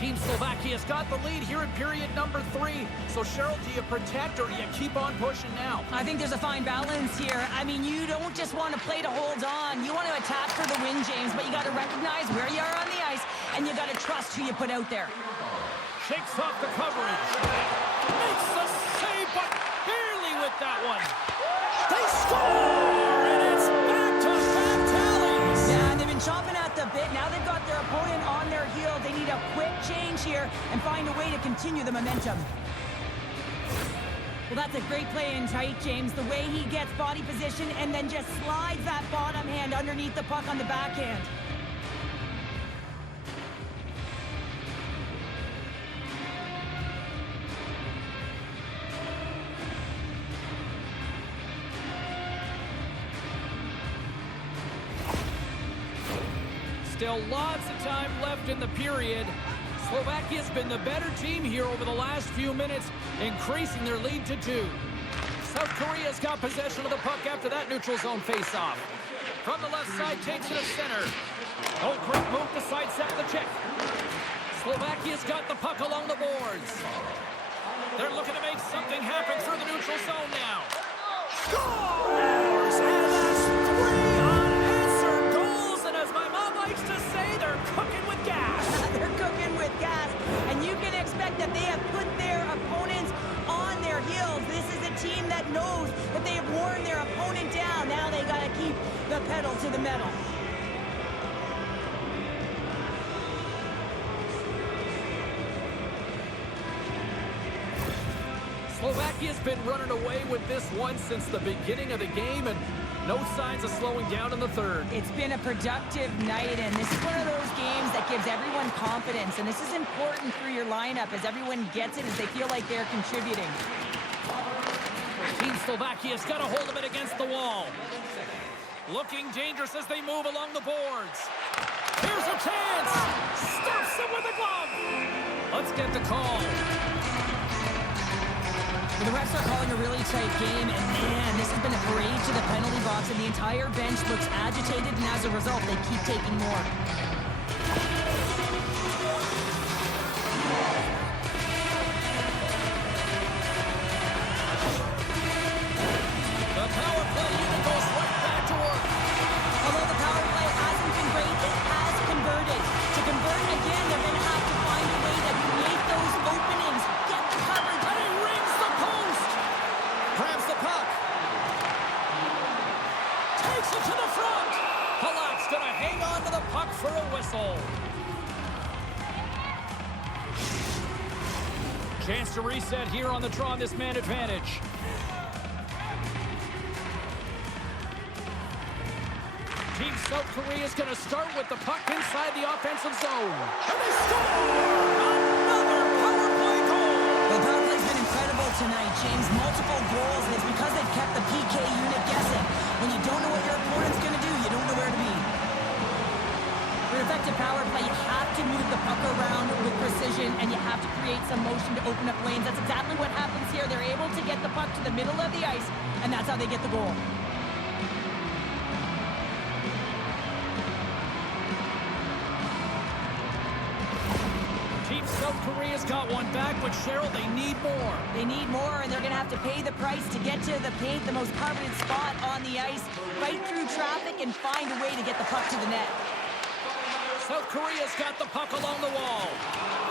Team Slovakia's got the lead here in period number 3. So, Cheryl, do you protect or do you keep on pushing now? I think there's a fine balance here. I mean, you don't just want to play to hold on. You want to attack for the win, James, but you got to recognize where you are on the ice, and you got to trust who you put out there. Shakes off the coverage. Makes the save, but barely with that one. They score, and it's back-to-back tallies. Yeah, and they've been chomping at the bit. Now they've got their opponent on their heel. They need a quick change here and find a way to continue the momentum. Well, that's a great play in tight, James. The way he gets body position and then just slides that bottom hand underneath the puck on the backhand. Still lots of time left in the period. Slovakia's been the better team here over the last few minutes, increasing their lead to 2. South Korea's got possession of the puck after that neutral zone faceoff. From the left side, takes it to center. Oh, quick move to sidestep the check. Slovakia's got the puck along the boards. They're looking to make something happen through the neutral zone now. Scores! And that's 3 unanswered goals, and as my mom likes to say, they're cooking with gas. They're cooking with gas, and you can expect that they have put their opponents on their heels. This is a team that knows that they have worn their opponent down. Now they got to keep the pedal to the metal. Slovakia's been running away with this one since the beginning of the game, and no signs of slowing down in the third. It's been a productive night, and this is one of those games that gives everyone confidence, and this is important for your lineup as everyone gets it, as they feel like they're contributing. Team Slovakia's got a hold of it against the wall. Looking dangerous as they move along the boards. Here's a chance! Stuffs it with a glove! Let's get the call. The refs are calling a really tight game, and man, this has been a parade to the penalty box, and the entire bench looks agitated, and as a result, they keep taking more. The power play unit goes right back to work. Although the power play hasn't been great, it has converted. To convert again, they're going to have to find a way to create those openings, get the coverage. And he rings the post. Grabs the puck. Takes it to the front. Halak's going to hang on to the puck for a whistle. Chance to reset here on the draw on this man advantage. Team South Korea is going to start with the puck inside the offensive zone. And they score! Another power play goal! The power play's been incredible tonight, James. Multiple goals, and it's because they've kept the PK unit guessing. When you don't know what your opponent's going to do, you don't know where to be. For an effective power play, you have to move the puck around with precision, and you have to create some motion to open up lanes. That's exactly what happens here. They're able to get the puck to the middle of the ice, and that's how they get the goal. South Korea's got one back, but Cheryl, they need more. They need more, and they're going to have to pay the price to get to the paint, the most coveted spot on the ice, fight through traffic, and find a way to get the puck to the net. South Korea's got the puck along the wall.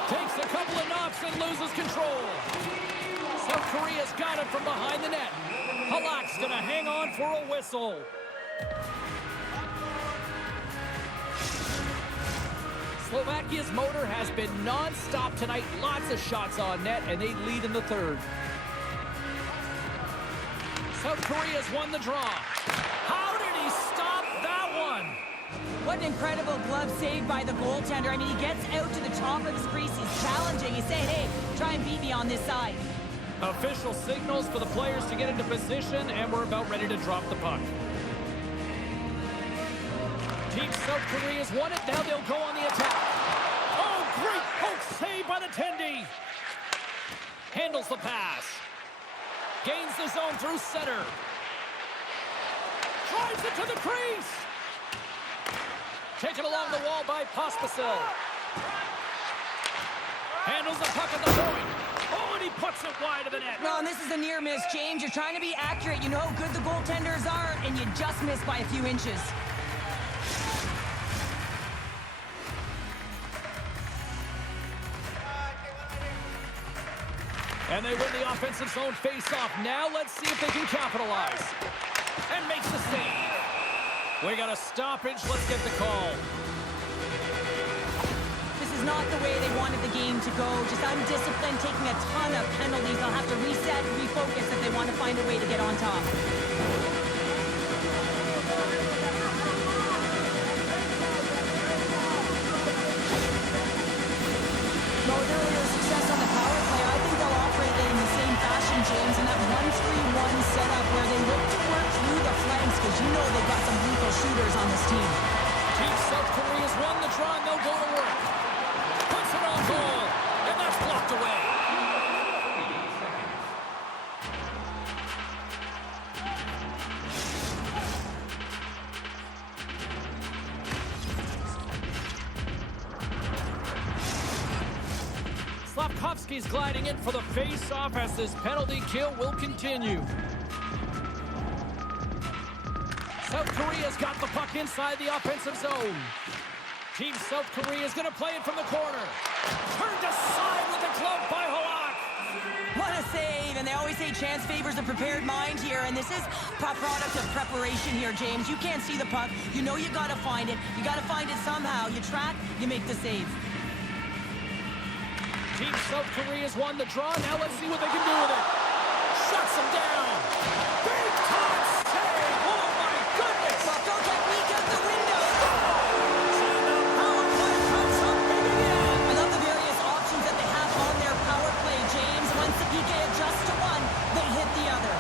Takes a couple of knocks and loses control. South Korea's got it from behind the net. Halak's going to hang on for a whistle. Slovakia's motor has been non-stop tonight. Lots of shots on net, and they lead in the third. South Korea's won the draw. How did he stop that one? What an incredible glove save by the goaltender. I mean, he gets out to the top of his crease. He's challenging. He's saying, hey, try and beat me on this side. Official signals for the players to get into position, and we're about ready to drop the puck. Team South Korea's won it. Now they'll go on the attack. Oh, great poke save by the Tendy. Handles the pass. Gains the zone through center. Drives it to the crease. Taken along the wall by Pospisil. Handles the puck at the point. Oh, and he puts it wide of the net. Well, and this is a near miss, James. You're trying to be accurate. You know how good the goaltenders are, and you just missed by a few inches. And they win the offensive zone face-off. Now let's see if they can capitalize. And makes the save. We got a stoppage. Let's get the call. This is not the way they wanted the game to go. Just undisciplined, taking a ton of penalties. They'll have to reset and refocus if they want to find a way to get on top. Well, with earlier success on the power play, I think they'll operate in the same fashion, James, in that 1-3-1 setup where they look to work through the flanks, because you know they've got some lethal shooters on this team. Team South Korea's won the draw, and they'll go to work. Puts it on goal, and that's blocked away. Slavkovsky's gliding in for the face-off as this penalty kill will continue. South Korea's got the puck inside the offensive zone. Team South Korea is going to play it from the corner. Turned aside with the glove by Halak. What a save, and they always say chance favors a prepared mind here, and this is a product of preparation here, James. You can't see the puck. You know you got to find it. You got to find it somehow. You track, you make the save. Team South Korea's won the draw. Now let's see what they can do with it. shuts him down. Big time save. Oh, my goodness. Well, throw technique out the window. And the power play comes up big again. I love the various options that they have on their power play, James. Once the PK adjusts to one, they hit the other.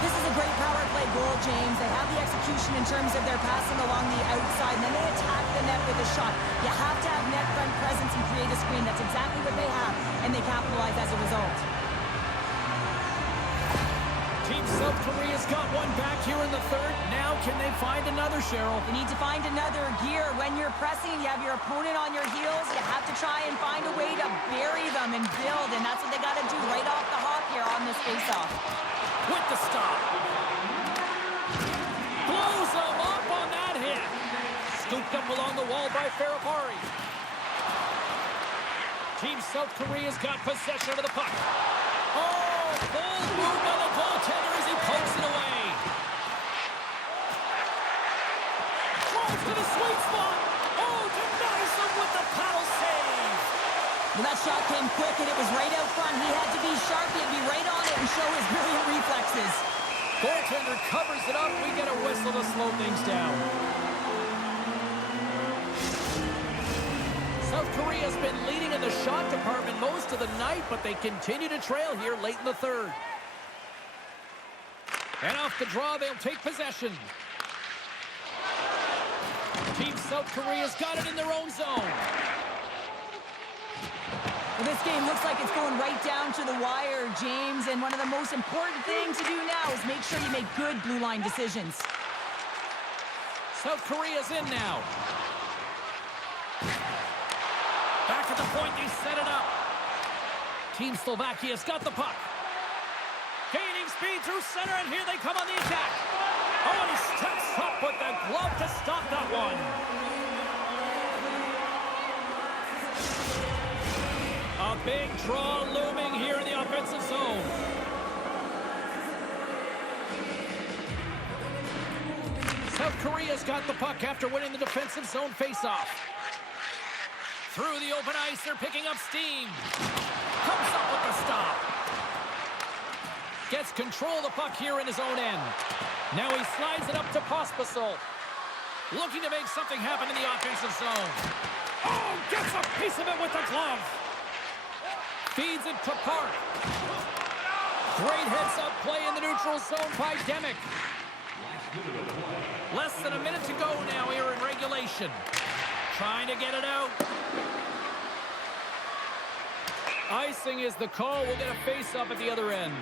This is a great power play goal, James. They have the execution in terms of their passing along the outside, and then they attack the net with a shot. You have to have net front presence and create a screen. That's exactly what they have, and they capitalize as a result. Team South Korea's got one back here in the third. Now can they find another, Cheryl? You need to find another gear. When you're pressing, you have your opponent on your heels. You have to try and find a way to bury them and build, and that's what they got to do right off the hop here on this faceoff. With the stop. Blows him up on that hit. Scooped up along the wall by Farapari. Team South Korea's got possession of the puck. Oh, bold move by the goaltender as he pokes it away. Drives to the sweet spot. Oh, denies him with the paddle save. Well, that shot came quick, and it was right out front. He had to be sharp. He had to be right on it and show his brilliant reflexes. Goaltender covers it up. We get a whistle to slow things down. South Korea's been leading in the shot department most of the night, but they continue to trail here late in the third. And off the draw, they'll take possession. Team South Korea's got it in their own zone. Well, this game looks like it's going right down to the wire, James, and one of the most important things to do now is make sure you make good blue line decisions. South Korea's in now. Back at the point, they set it up. Team Slovakia's got the puck. Gaining speed through center, and here they come on the attack. Oh, and he steps up with the glove to stop that one. A big draw looming here in the offensive zone. South Korea's got the puck after winning the defensive zone faceoff. Through the open ice, they're picking up steam. Comes up with the stop. Gets control of the puck here in his own end. Now he slides it up to Pospisil. Looking to make something happen in the offensive zone. Oh, gets a piece of it with the glove. Feeds it to Park. Great heads-up play in the neutral zone by Demick. Less than a minute to go now here in regulation. Trying to get it out. Icing is the call. We'll get a face-up at the other end.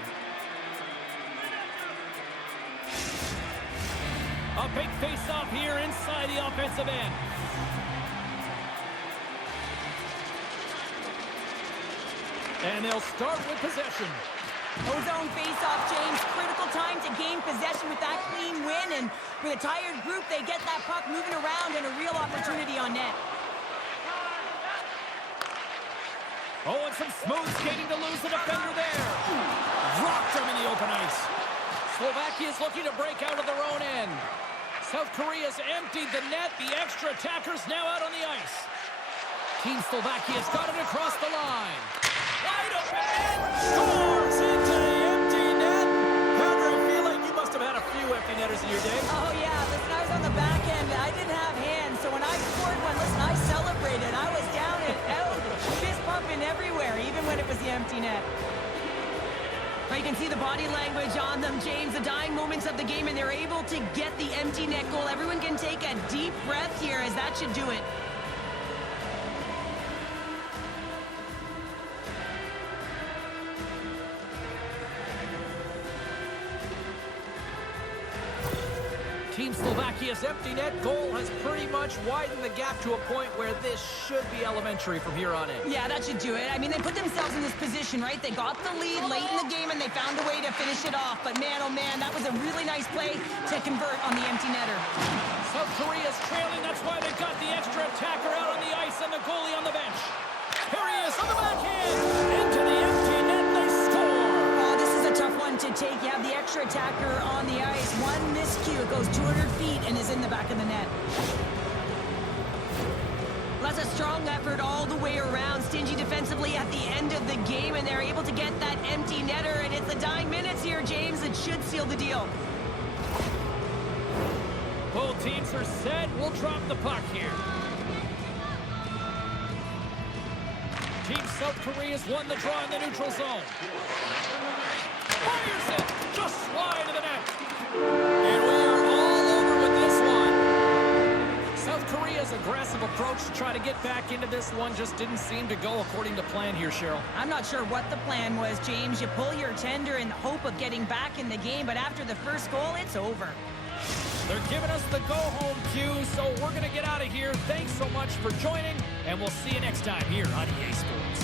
A big face-off here inside the offensive end. And they'll start with possession. Ozone face-off, James. Critical time to gain possession with that clean win. And with a tired group, they get that puck moving around and a real opportunity on net. Oh, and some smooth skating to lose the defender there. Dropped him in the open ice. Slovakia's looking to break out of their own end. South Korea's emptied the net. The extra attackers now out on the ice. Team Slovakia's got it across the line. Wide open net. Scores into the empty net. Hunter, I feel like you must have had a few empty netters in your day. Oh, yeah. Listen, I was on the back end. I didn't have hands. So when I scored one, listen, I celebrated. I was down and out, fist pumping everywhere, even when it was the empty net. You can see the body language on them, James, the dying moments of the game, and they're able to get the empty net goal. Everyone can take a deep breath here, as that should do it. Team Slovakia's empty net goal has pretty much widened the gap to a point where this should be elementary from here on in. Yeah, that should do it. I mean, they put themselves in this position, right? They got the lead late in the game, and they found a way to finish it off. But man, oh man, that was a really nice play to convert on the empty netter. South Korea's trailing. That's why they've got the extra attacker out on the ice and the goalie on the bench. Here he is on the backhand. Into the empty net, they score. Oh, this is a tough one to take. You have the extra attacker on the ice. One miscue, it goes 200 feet and is in the back of the net. was a strong effort all the way around. Stingy defensively at the end of the game, and they're able to get that empty netter. And it's the dying minutes here, James, that should seal the deal. Both teams are set. We'll drop the puck here. Team South Korea's won the draw in the neutral zone. Fires it just wide of the net. And we are all over with this one. South Korea's aggressive approach to try to get back into this one just didn't seem to go according to plan here, Cheryl. I'm not sure what the plan was, James. You pull your tender in the hope of getting back in the game, but after the first goal, it's over. They're giving us the go-home cue, so we're going to get out of here. Thanks so much for joining, and we'll see you next time here on EA Sports.